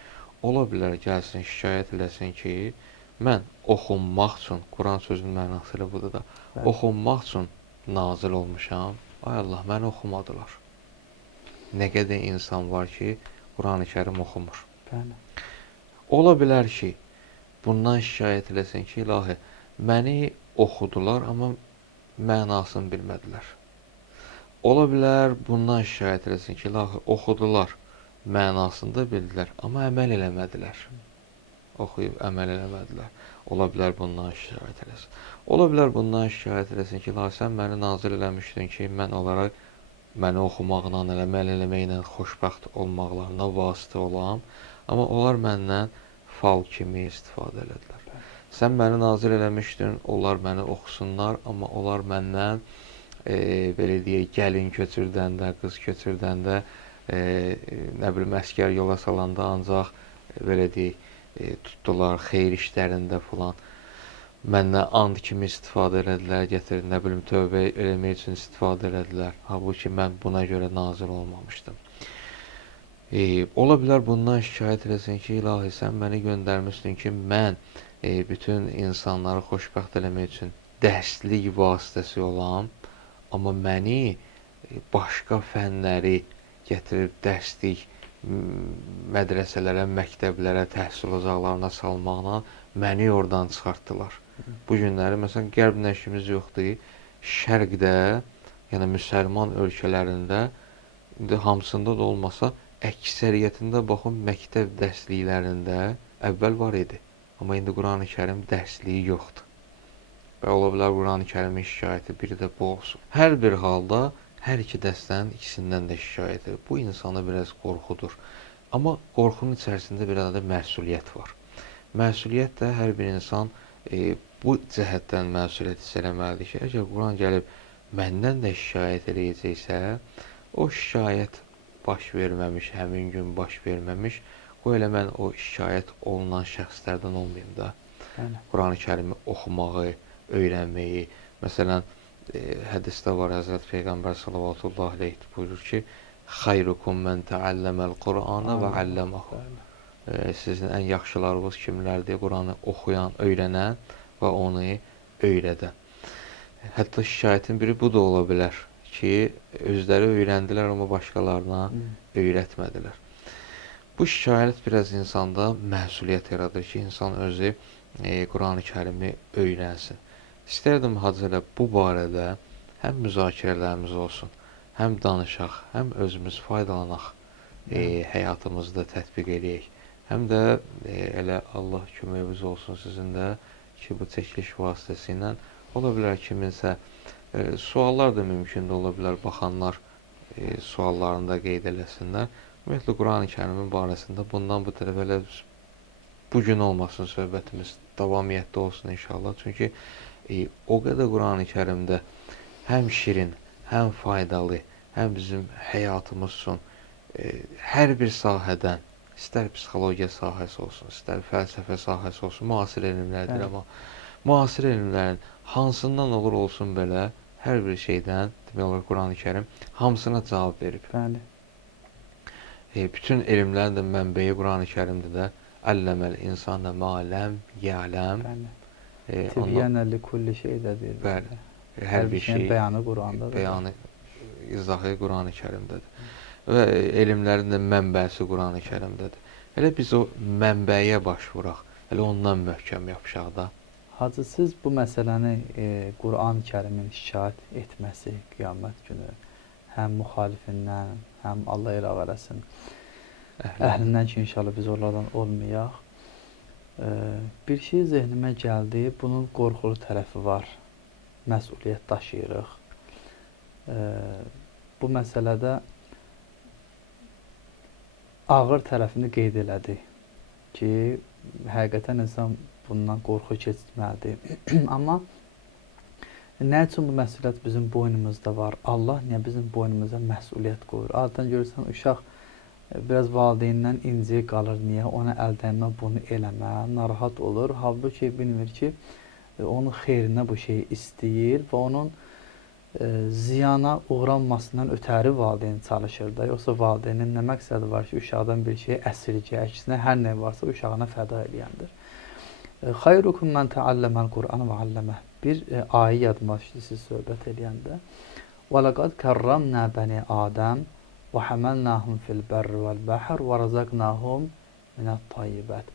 Ola bilər gəlsin, şikayət eləsin ki, mən oxunmaq üçün, Quran sözünün mənası ilə budur da, oxunmaq üçün nazil olmuşam. Ay Allah, məni oxumadılar. Nə qədər insan var ki, Quran-ı Kərim oxumur. Ola bilər ki, bundan şikayət eləsin ki, ilahi, məni oxudular, amma mənasını bilmədilər. Ola bilər bundan şikayət eləsin ki, ilahi, oxudular, mənasını da bildilər, amma əməl eləmədilər. Oxuyub əməl eləmədilər. Ola bilər bundan şikayət eləsin. Ola bilər bundan şikayət eləsin ki, ilahi, sən məni nazil eləmişdin ki, mən olaraq məni oxumaqla, əməl eləməklə xoşbəxt olmaqlarına vasitə olam, amma onlar məndən fal kimi istifadə elədilər. Sən məni nazil eləmişdin, onlar məni oxusunlar, amma onlar məndən belə deyək, gəlin köçürdəndə, qız köçürdəndə, nə bilim, əskər yola salanda ancaq belə deyək, tutdular xeyir işlərində filan. Məndən and kimi istifadə elədilər, gətirib nə bilim tövbə eləmək üçün istifadə elədilər. Halbuki mən buna görə nazil olmamışdım. Ola bilər bundan şikayət eləsin ki, ilahi sən məni göndərmişdin ki, mən bütün insanları xoşbəxt eləmək üçün dərslik vasitəsi olam, amma məni başqa fənləri gətirib dərslik mədrəsələrə, məktəblərə, təhsil ocaqlarına salmaqla məni oradan çıxartdılar. Bu günləri, məsələn, qərb nəşrimiz yoxdur. Şərqdə, yəni müsəlman ölkələrində, indi hamısında da olmasa, əksəriyyətində baxın, məktəb dərsliklərində əvvəl var idi. Amma indi Quran-ı Kərim dərsliyi yoxdur. Və ola bilər Quran-ı Kərimin şikayəti biri də bu olsun. Hər bir halda hər iki dəstənin ikisindən də şikayət edir. Bu insana biraz qorxudur. Amma qorxunun içərisində bir də məsuliyyət var. Məsuliyyət də hər bir insan bu cəhətdən məsuliyyət hiss eləməlidir ki, əgər Quran gəlib məndən də şikayət eləyəcəksə, o şikayət baş verməmiş, həmin gün baş verməmiş, o elə mən o şikayət olunan şəxslərdən olmayayım da. Quran-ı Kərimi oxumağı, öyrənməyi, məsələn, hədisdə var, Həzrət Peyğəmbər sallallahu aleyhi buyurur ki, xayrukum mən təalləməl Qur'ana və əlləməhu. Sizin ən yaxşılarınız kimlərdir? Quranı oxuyan, öyrənən və onu öyrədən. Hətta şikayətin biri bu da ola bilər ki, özləri öyrəndilər, amma başqalarına öyrətmədilər. Bu şikayət biraz insanda məsuliyyət yaradır ki, insan özü Quran-ı Kərimi öyrənsin. İstərdim Hacı bu barədə həm müzakirələrimiz olsun, həm danışaq, həm özümüz faydalanaq, həyatımızda tətbiq edək. Həm də elə Allah köməyimiz olsun sizin də ki, bu çəkiliş vasitəsilə ola bilər kiminsə suallar da mümkündür, ola bilər baxanlar suallarını da qeyd eləsinlər. Ümumiyyətlə Quran-ı Kərimin barəsində bundan bu tərəf elə bu gün olmasın söhbətimiz, davamiyyətdə olsun inşallah. Çünki o qədər Quran-ı Kərimdə həm şirin, həm faydalı, həm bizim həyatımız üçün hər bir sahədən, istər psixologiya sahəsi olsun, istər fəlsəfə sahəsi olsun, müasir elmlərdir, amma müasir elmlərin hansından olur olsun belə, hər bir şeydən, demək olar Quran-ı Kərim hamısına cavab verib. Bütün elmlərin də mənbəyi Quran-ı Kərimdə də əlləməl insana mə ləm yələm. Tibyənə li kulli şeydə deyir. Bəli, hər bir şey bəyanı Qurandadır. Bəyanı, izahı Quran-ı Kərimdədir. Və elmlərin də mənbəsi Quran-ı Kərimdədir. Elə biz o mənbəyə başvuraq, elə ondan möhkəm yapışaq da. Hacı, siz bu məsələni Quran-ı Kərimin şikayət etməsi qiyamət günü həm müxalifindən, həm Allah ilə eləsin, əhlindən ki, inşallah biz onlardan olmayaq. Bir şey zehnimə gəldi, bunun qorxulu tərəfi var, məsuliyyət daşıyırıq. Bu məsələdə ağır tərəfini qeyd elədi ki, həqiqətən insan bundan qorxu keçməlidir. Amma nə üçün bu məsuliyyət bizim boynumuzda var? Allah niyə bizim boynumuza məsuliyyət qoyur? Adətən görürsən, uşaq biraz valideynindən incik qalır. Niyə? Ona əldəymə bunu eləmə, narahat olur. Halbuki bilmir ki, onun xeyrinə bu şeyi istəyir və onun ziyana uğranmasından ötəri valideyn çalışır da. Yoxsa valideynin nə məqsədi var ki, uşaqdan bir şeyi əsirgə, əksinə hər nə varsa uşağına fəda eləyəndir. Xayrukum mən təalləməl Qur'an və alləmə. Bir ayə yadıma düşdü siz söhbət eləyəndə. Və ləqad kərramnə bəni Adəm və həməlnəhum fil bərri vəl bəhər və rəzəqnəhum minət tayyibət.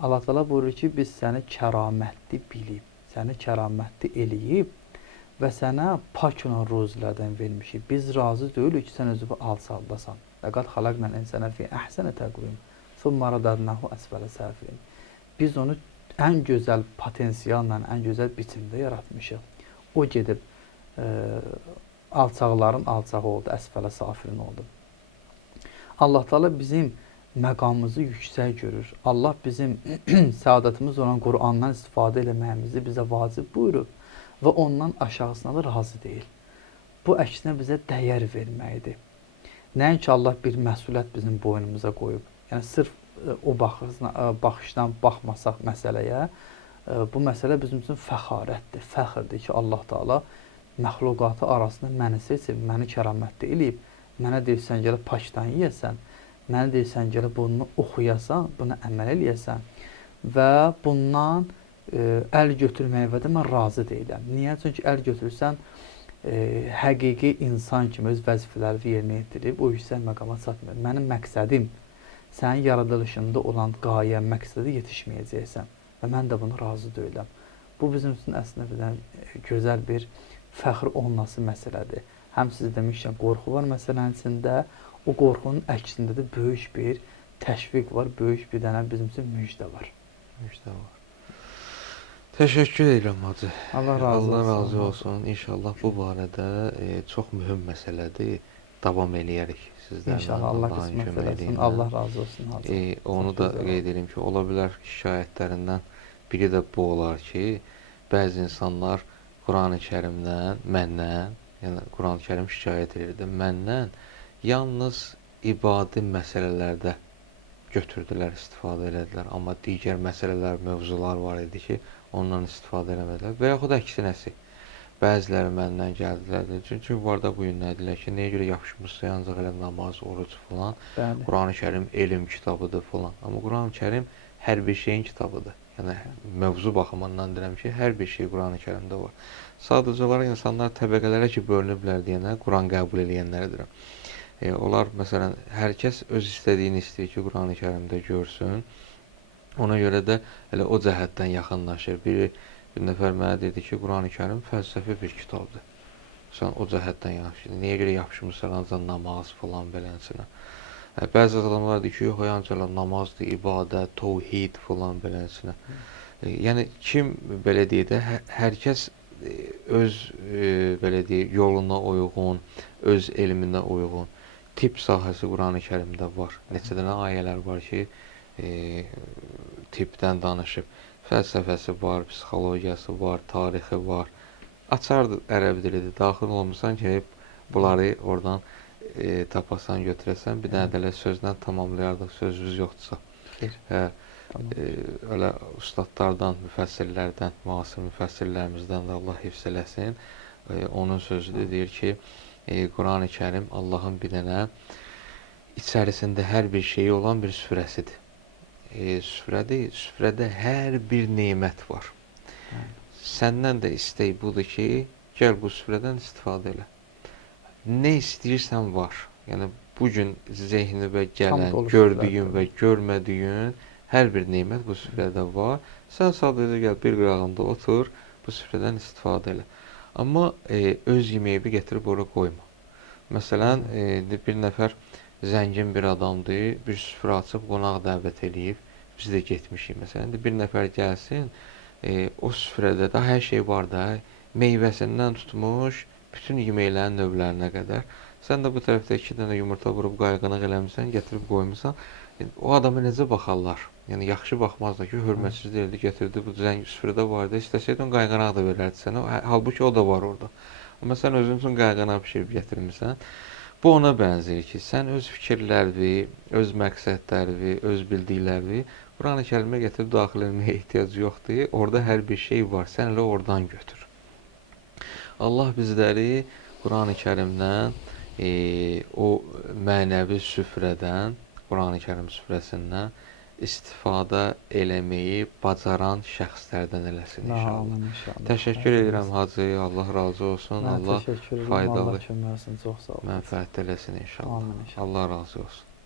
Allah Teala buyurur ki, biz səni kəramətli bilib, səni kəramətli eləyib və sənə pak olan ruzilərdən vermişik. Biz razı deyilik ki, sən özü alçaldasan. Ləqad xalaqnəl insənə fi əhsəni təqvim. Summa radadnahu əsfələ səfilin. Biz onu ən gözəl potensialla, ən gözəl biçimdə yaratmışıq. O gedib alçaqların alçağı oldu, əsfələ safilin oldu. Allah Teala bizim məqamımızı yüksək görür. Allah bizim səadətimiz olan Qur'andan istifadə eləməyimizi bizə vacib buyurub və ondan aşağısına da razı deyil. Bu əksinə bizə dəyər verməkdir. Nəinki Allah bir məsuliyyət bizim boynumuza qoyub. Yəni sırf o baxışdan baxmasaq məsələyə, bu məsələ bizim üçün fəxarətdir, fəxrdir ki, Allah Taala məxluqatı arasında məni seçib, məni kəramətli eləyib. Mənə deyir, sən gələ paçdan yeyəsən, mənə deyir, sən gələ bunu oxuyasan, buna əməl eləyəsən və bundan əl götürməyə də mən razı deyiləm. Niyə? Çünki əl götürürsən, həqiqi insan kimi öz vəzifələrini yerinə yetirib, o yüksək məqama çatmır. Mənim məqsədim, sənin yaradılışında olan qayə, məqsədə yetişməyəcəksən və mən də buna razı deyiləm. Bu bizim üçün əslində gözəl bir fəxr olması məsələdir. Həm siz demişkən, qorxu var məsələnin içində, o qorxunun əksində də böyük bir təşviq var, böyük bir dənə bizim üçün müjdə var. Müjdə var. Təşəkkür edirəm hacı. Allah razı olsun. İnşallah bu barədə çox mühüm məsələdir. Davam eləyərik sizlərlə. İnşallah Allah qismət eləsin. Allah razı olsun hacı. Onu da qeyd edim ki, ola bilər şikayətlərindən biri də bu olar ki, bəzi insanlar Qurani-Kərimdən, məndən, yəni Qurani-Kərim şikayət edirdi, məndən yalnız ibadi məsələlərdə götürdülər, istifadə elədilər. Amma digər məsələlər, mövzular var idi ki, ondan istifadə eləmədilər. Və yaxud əksinəsi. Bəziləri məndən gəldilər. Çünki var da bu gün nə deyirlər ki, nəyə görə yapışmışsa, ancaq elə namaz, oruc falan. Qurani-Kərim elm kitabıdır falan. Amma Qurani-Kərim hər bir şeyin kitabıdır. Yəni, mövzu baxımından deyirəm ki, hər bir şey Qurani-Kərimdə var. Sadəcə olaraq insanlar təbəqələrə ki, bölünüblər deyənə, Quran qəbul edənlərə deyirəm. Onlar, məsələn, hər kəs öz istədiyini istəyir ki, Qurani-Kərimdə görsün. Ona görə də elə o cəhətdən yaxınlaşır. Bir nəfər mənə dedi ki, Qurani-Kərim fəlsəfi bir kitabdır. Sən o cəhətdən yaxınlaşır. Niyə görə yapışmışsan ancaq namaz falan belənsinə. Bəzi adamlar deyir ki, yox, ancaq namazdır, ibadət, təvhid falan belənsinə. Yəni, kim belə deyir də, hər kəs öz belə deyir, yoluna uyğun, öz elminə uyğun. Tibb sahəsi Qurani-Kərimdə var. Neçə dənə ayələr var ki, tibbdən danışıb. Fəlsəfəsi var, psixologiyası var, tarixi var. Açardır ərəb dilidir. Daxil olmuşsan ki, bunları oradan tapasan, götürəsən. Bir dənə də sözlə tamamlayardıq, sözümüz yoxdursa. Öyle ustadlardan, müfəssirlərdən, müasir müfəssirlərimizdən də Allah hifz eləsin. Onun sözüdür, deyir ki, Qurani-Kərim Allahın bir dənə içərisində hər bir şeyi olan bir süfrəsidir. Süfrədə hər bir nemət var. Səndən də istək budur ki, gəl bu süfrədən istifadə elə. Nə istəyirsən var. Yəni, bugün zehninə gələn, gördüyün və görmədiyin hər bir nemət bu süfrədə var. Sən sadəcə gəl bir qırağında otur, bu süfrədən istifadə elə. Amma öz yeməyi gətirib ora qoyma. Məsələn, bir nəfər zəngin bir adamdır, bir süfrə açıb qonaq dəvət eləyib, biz də getmişik. Məsələn, bir nəfər gəlsin, o süfrədə də hər şey var da, meyvəsindən tutmuş, bütün yeməklərin növlərinə qədər. Sən də bu tərəfdə 2 dənə yumurta vurub qayğanaq eləmişsən, gətirib qoymusan, o adamı necə baxarlar? Yəni, yaxşı baxmazlar ki, hörmətsiz deyildi, gətirdi, bu zəng süfrədə var da, istəsəydin qayğanaq da verərdi sənə, halbuki o da var orada. Amma sən özün üçün qayğanaq pişirib gətirmirsən. Bu ona bənzəyir ki, sən öz fikirlərini, öz məqsədlərini, öz bildiklərini Qurani-Kərimə gətirib daxil etməyə ehtiyac yoxdur. Orada hər bir şey var, sən elə oradan götür. Allah bizləri Qurani-Kərimdən, o mənəvi süfrədən, Qurani-Kərim süfrəsindən istifadə eləməyi bacaran şəxslərdən eləsin inşallah. Təşəkkür edirəm hacı, Allah razı olsun. Allah faydalı, mənfəətli eləsin inşallah. Allah razı olsun.